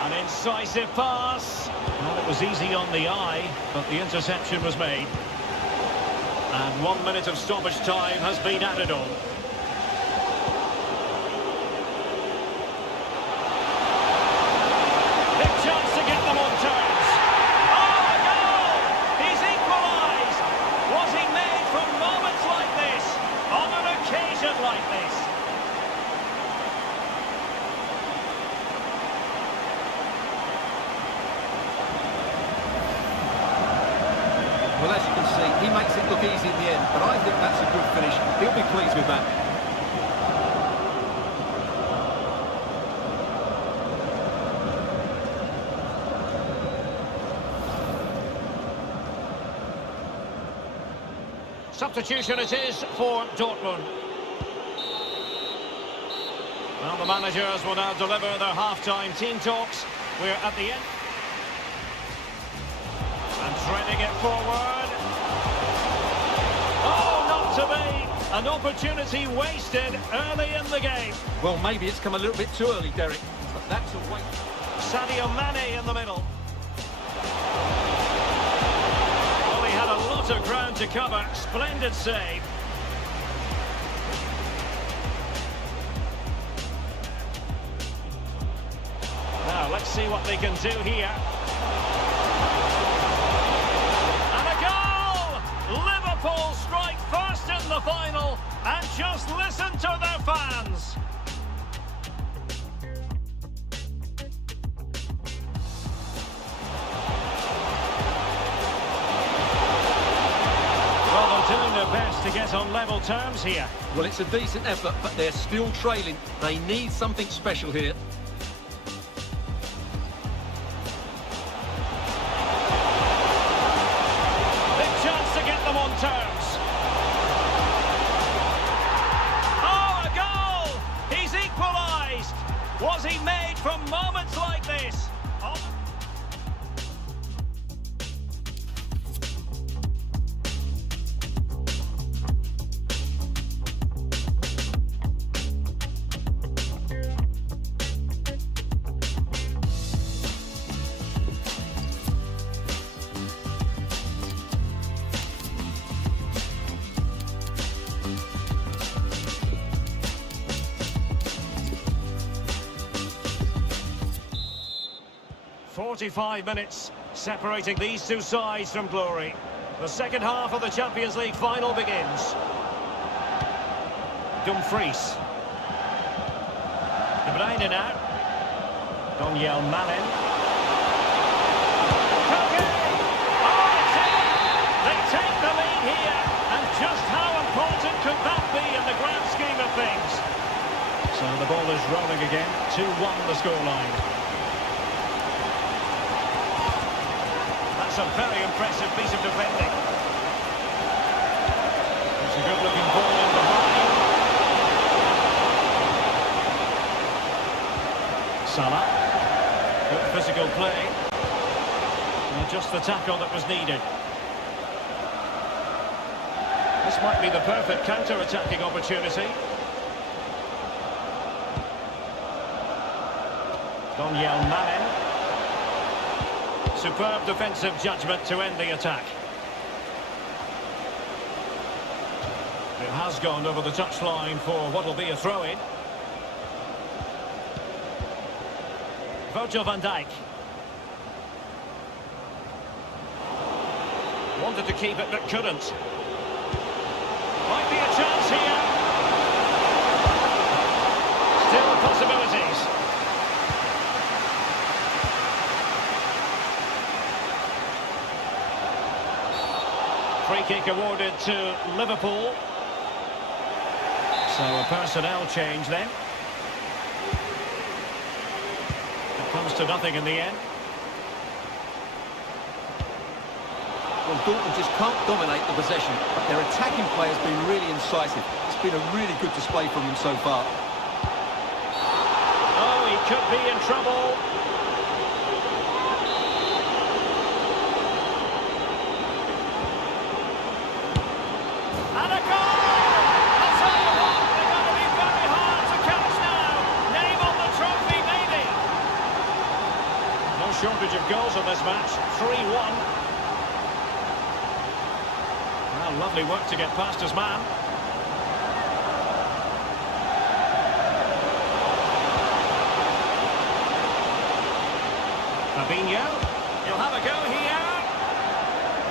An incisive pass. Well, it was easy on the eye, but the interception was made. And 1 minute of stoppage time has been added on. Big chance to get them on terms. Oh, a goal! He's equalised! Was he made for moments like this? On an occasion like this? Well, as you can see, he makes it look easy in the end, but I think that's a good finish. He'll be pleased with that. Substitution it is for Dortmund. Well, the managers will now deliver their half-time team talks. We're at the end. And threading it forward. Oh, not to be. An opportunity wasted early in the game. Well, maybe it's come a little bit too early, Derek, but that's a waste. Sadio Mane in the middle. Well, he had a lot of ground to cover. Splendid save. Now, let's see what they can do here. And a goal! Liverpool strike first in the final, and just listen to their fans. Well, they're doing their best to get on level terms here. Well, it's a decent effort, but they're still trailing. They need something special here. Terms. Oh, a goal! He's equalised! Was he made from moments like this? Oh. "45 minutes separating these two sides from glory. The second half of the Champions League final begins. Dumfries. De Bruyne now. Daniel Malen. Koke! Oh, it's in! They take the lead here, and just how important could that be in the grand scheme of things? So the ball is rolling again. 2-1 the scoreline. A very impressive piece of defending. It's a good-looking ball in behind. Salah. Good physical play. And just the tackle that was needed. This might be the perfect counter-attacking opportunity. Daniel Malen. Superb defensive judgment to end the attack. It has gone over the touchline for what will be a throw-in. Virgil van Dijk. Wanted to keep it but couldn't. Might be a chance here. Still possibilities. Free kick awarded to Liverpool. So a personnel change then. It comes to nothing in the end. Well, Dortmund just can't dominate the possession, but their attacking play has been really incisive. It's been a really good display from them so far. Oh, he could be in trouble. And a goal! I'll tell you what, they're going to be very hard to catch now. Name on the trophy, maybe. No shortage of goals on this match. 3-1. Well, lovely work to get past his man. Fabinho, he'll have a go here.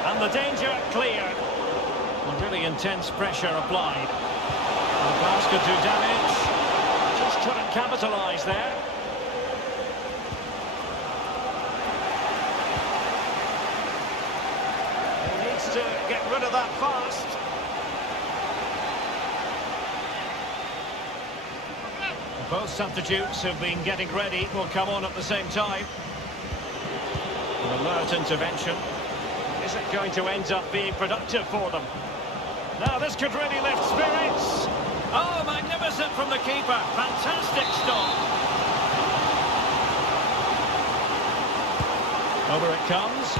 And the danger cleared. Well, really intense pressure applied. The pass could do damage. Just couldn't capitalise there. He needs to get rid of that fast. Both substitutes who've been getting ready will come on at the same time. An alert intervention. Is it going to end up being productive for them? Now this could really lift spirits. Oh, magnificent from the keeper. Fantastic stop. Over it comes.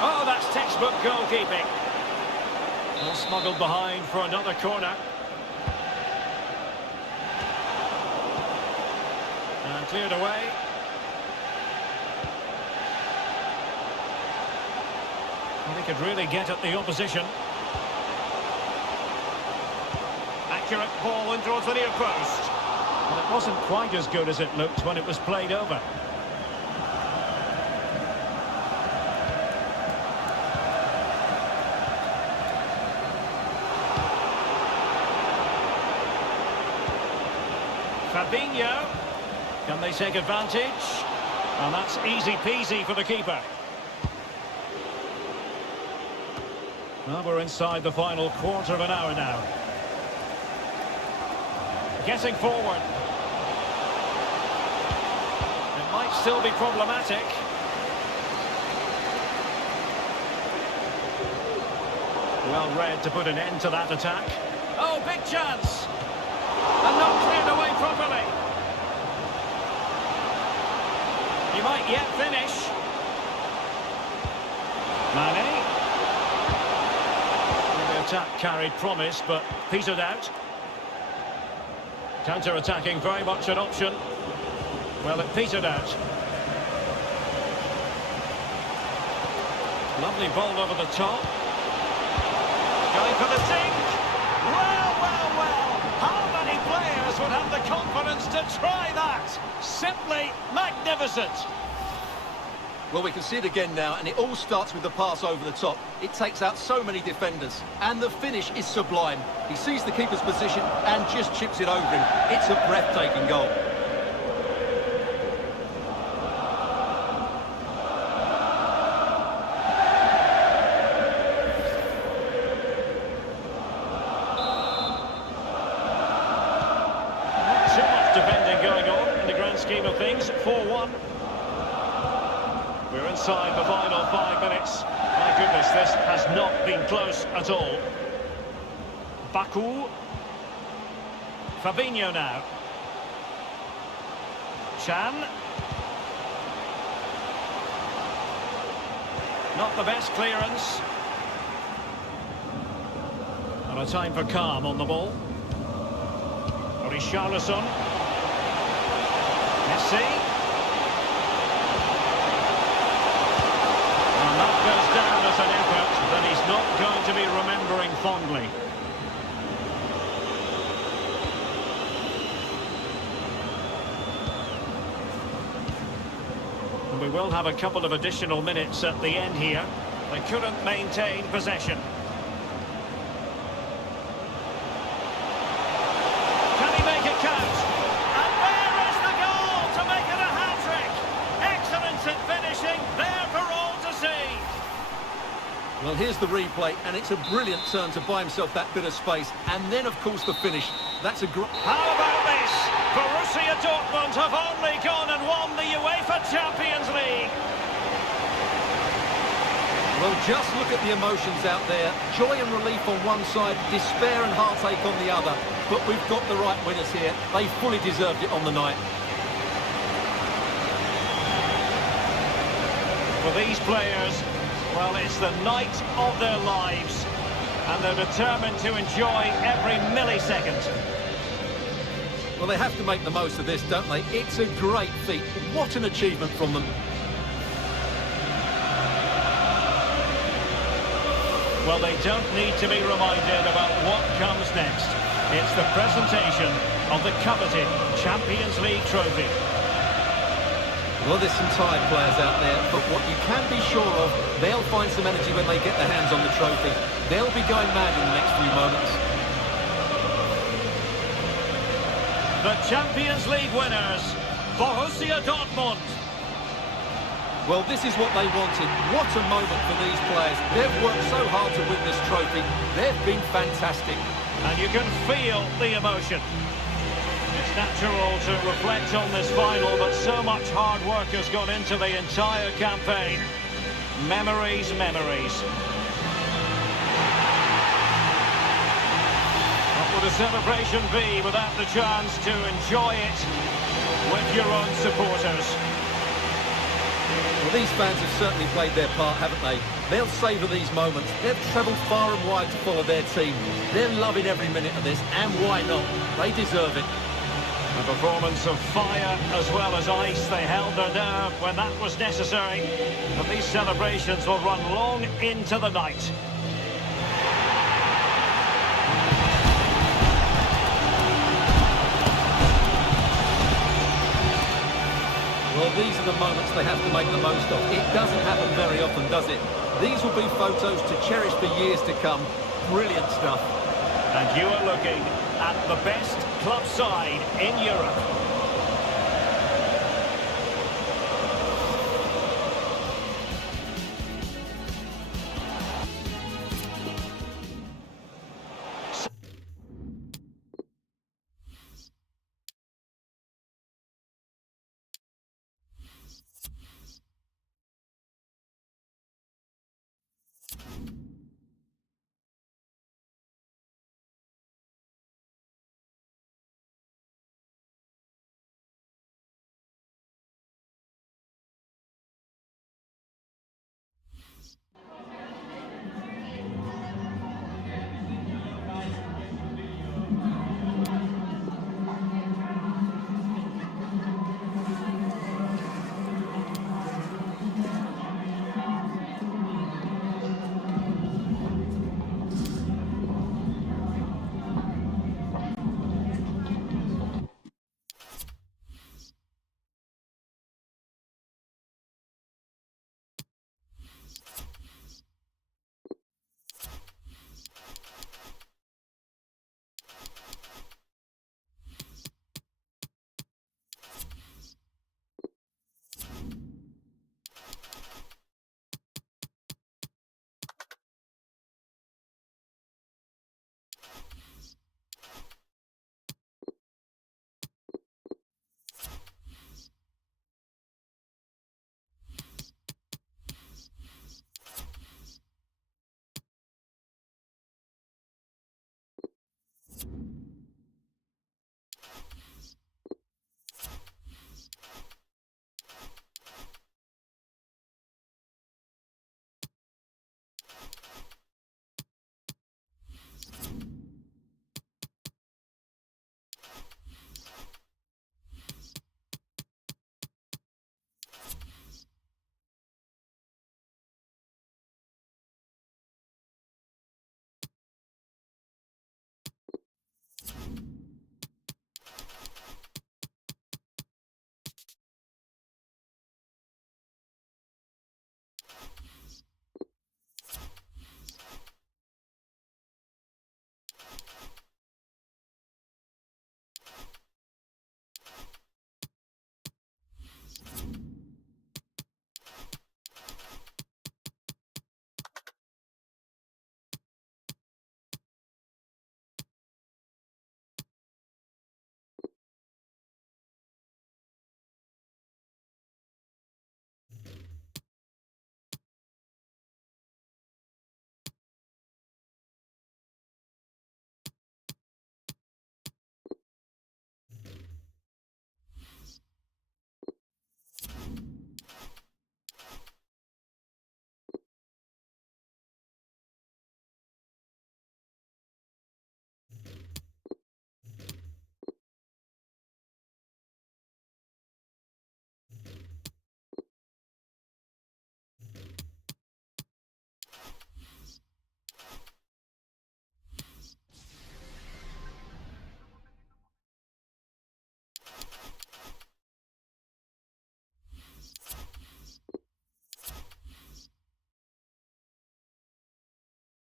Oh, that's textbook goalkeeping. Well, smuggled behind for another corner. And cleared away. Well, he could really get at the opposition. Accurate ball in towards the near post. Well, it wasn't quite as good as it looked when it was played over. Fabinho. Can they take advantage? And that's easy peasy for the keeper. Well, we're inside the final quarter of an hour now. Getting forward. It might still be problematic. Well read to put an end to that attack. Oh, big chance! And not cleared away properly. He might yet finish. Mane. The attack carried promise, but petered out. Counter-attacking, very much an option. Well, it petered out. Lovely ball over the top. Going for the sink. Well, well, well. How many players would have the confidence to try that? Simply magnificent. Well, we can see it again now, and it all starts with the pass over the top. It takes out so many defenders, and the finish is sublime. He sees the keeper's position and just chips it over him. It's a breathtaking goal. Not too much defending going on in the grand scheme of things. 4-1. We're inside the final 5 minutes. My goodness, this has not been close at all. Baku. Fabinho now. Chan. Not the best clearance. And a time for calm on the ball. Richarlison. Messi. That goes down as an effort that he's not going to be remembering fondly. And we will have a couple of additional minutes at the end here. They couldn't maintain possession. Can he make it count? And there is the goal to make it a hat-trick. Excellence in finishing, there for all to see. Well, here's the replay, and it's a brilliant turn to buy himself that bit of space. And then, of course, the finish. That's a How about this? Borussia Dortmund have only gone and won the UEFA Champions League. Well, just look at the emotions out there. Joy and relief on one side, despair and heartache on the other. But we've got the right winners here. They fully deserved it on the night. For these players, well, it's the night of their lives, and they're determined to enjoy every millisecond. Well, they have to make the most of this, don't they? It's a great feat. What an achievement from them. Well, they don't need to be reminded about what comes next. It's the presentation of the coveted Champions League trophy. Well, there's some tired players out there, but what you can be sure of, they'll find some energy when they get their hands on the trophy. They'll be going mad in the next few moments. The Champions League winners, Borussia Dortmund. Well, this is what they wanted. What a moment for these players. They've worked so hard to win this trophy. They've been fantastic. And you can feel the emotion. It's natural to reflect on this final, but so much hard work has gone into the entire campaign. Memories, memories. What would a celebration be without the chance to enjoy it with your own supporters? Well, these fans have certainly played their part, haven't they? They'll savour these moments. They've travelled far and wide to follow their team. They're loving every minute of this, and why not? They deserve it. A performance of fire as well as ice. They held their nerve when that was necessary. And these celebrations will run long into the night. Well, these are the moments they have to make the most of. It doesn't happen very often, does it? These will be photos to cherish for years to come. Brilliant stuff. And you are looking at the best club side in Europe.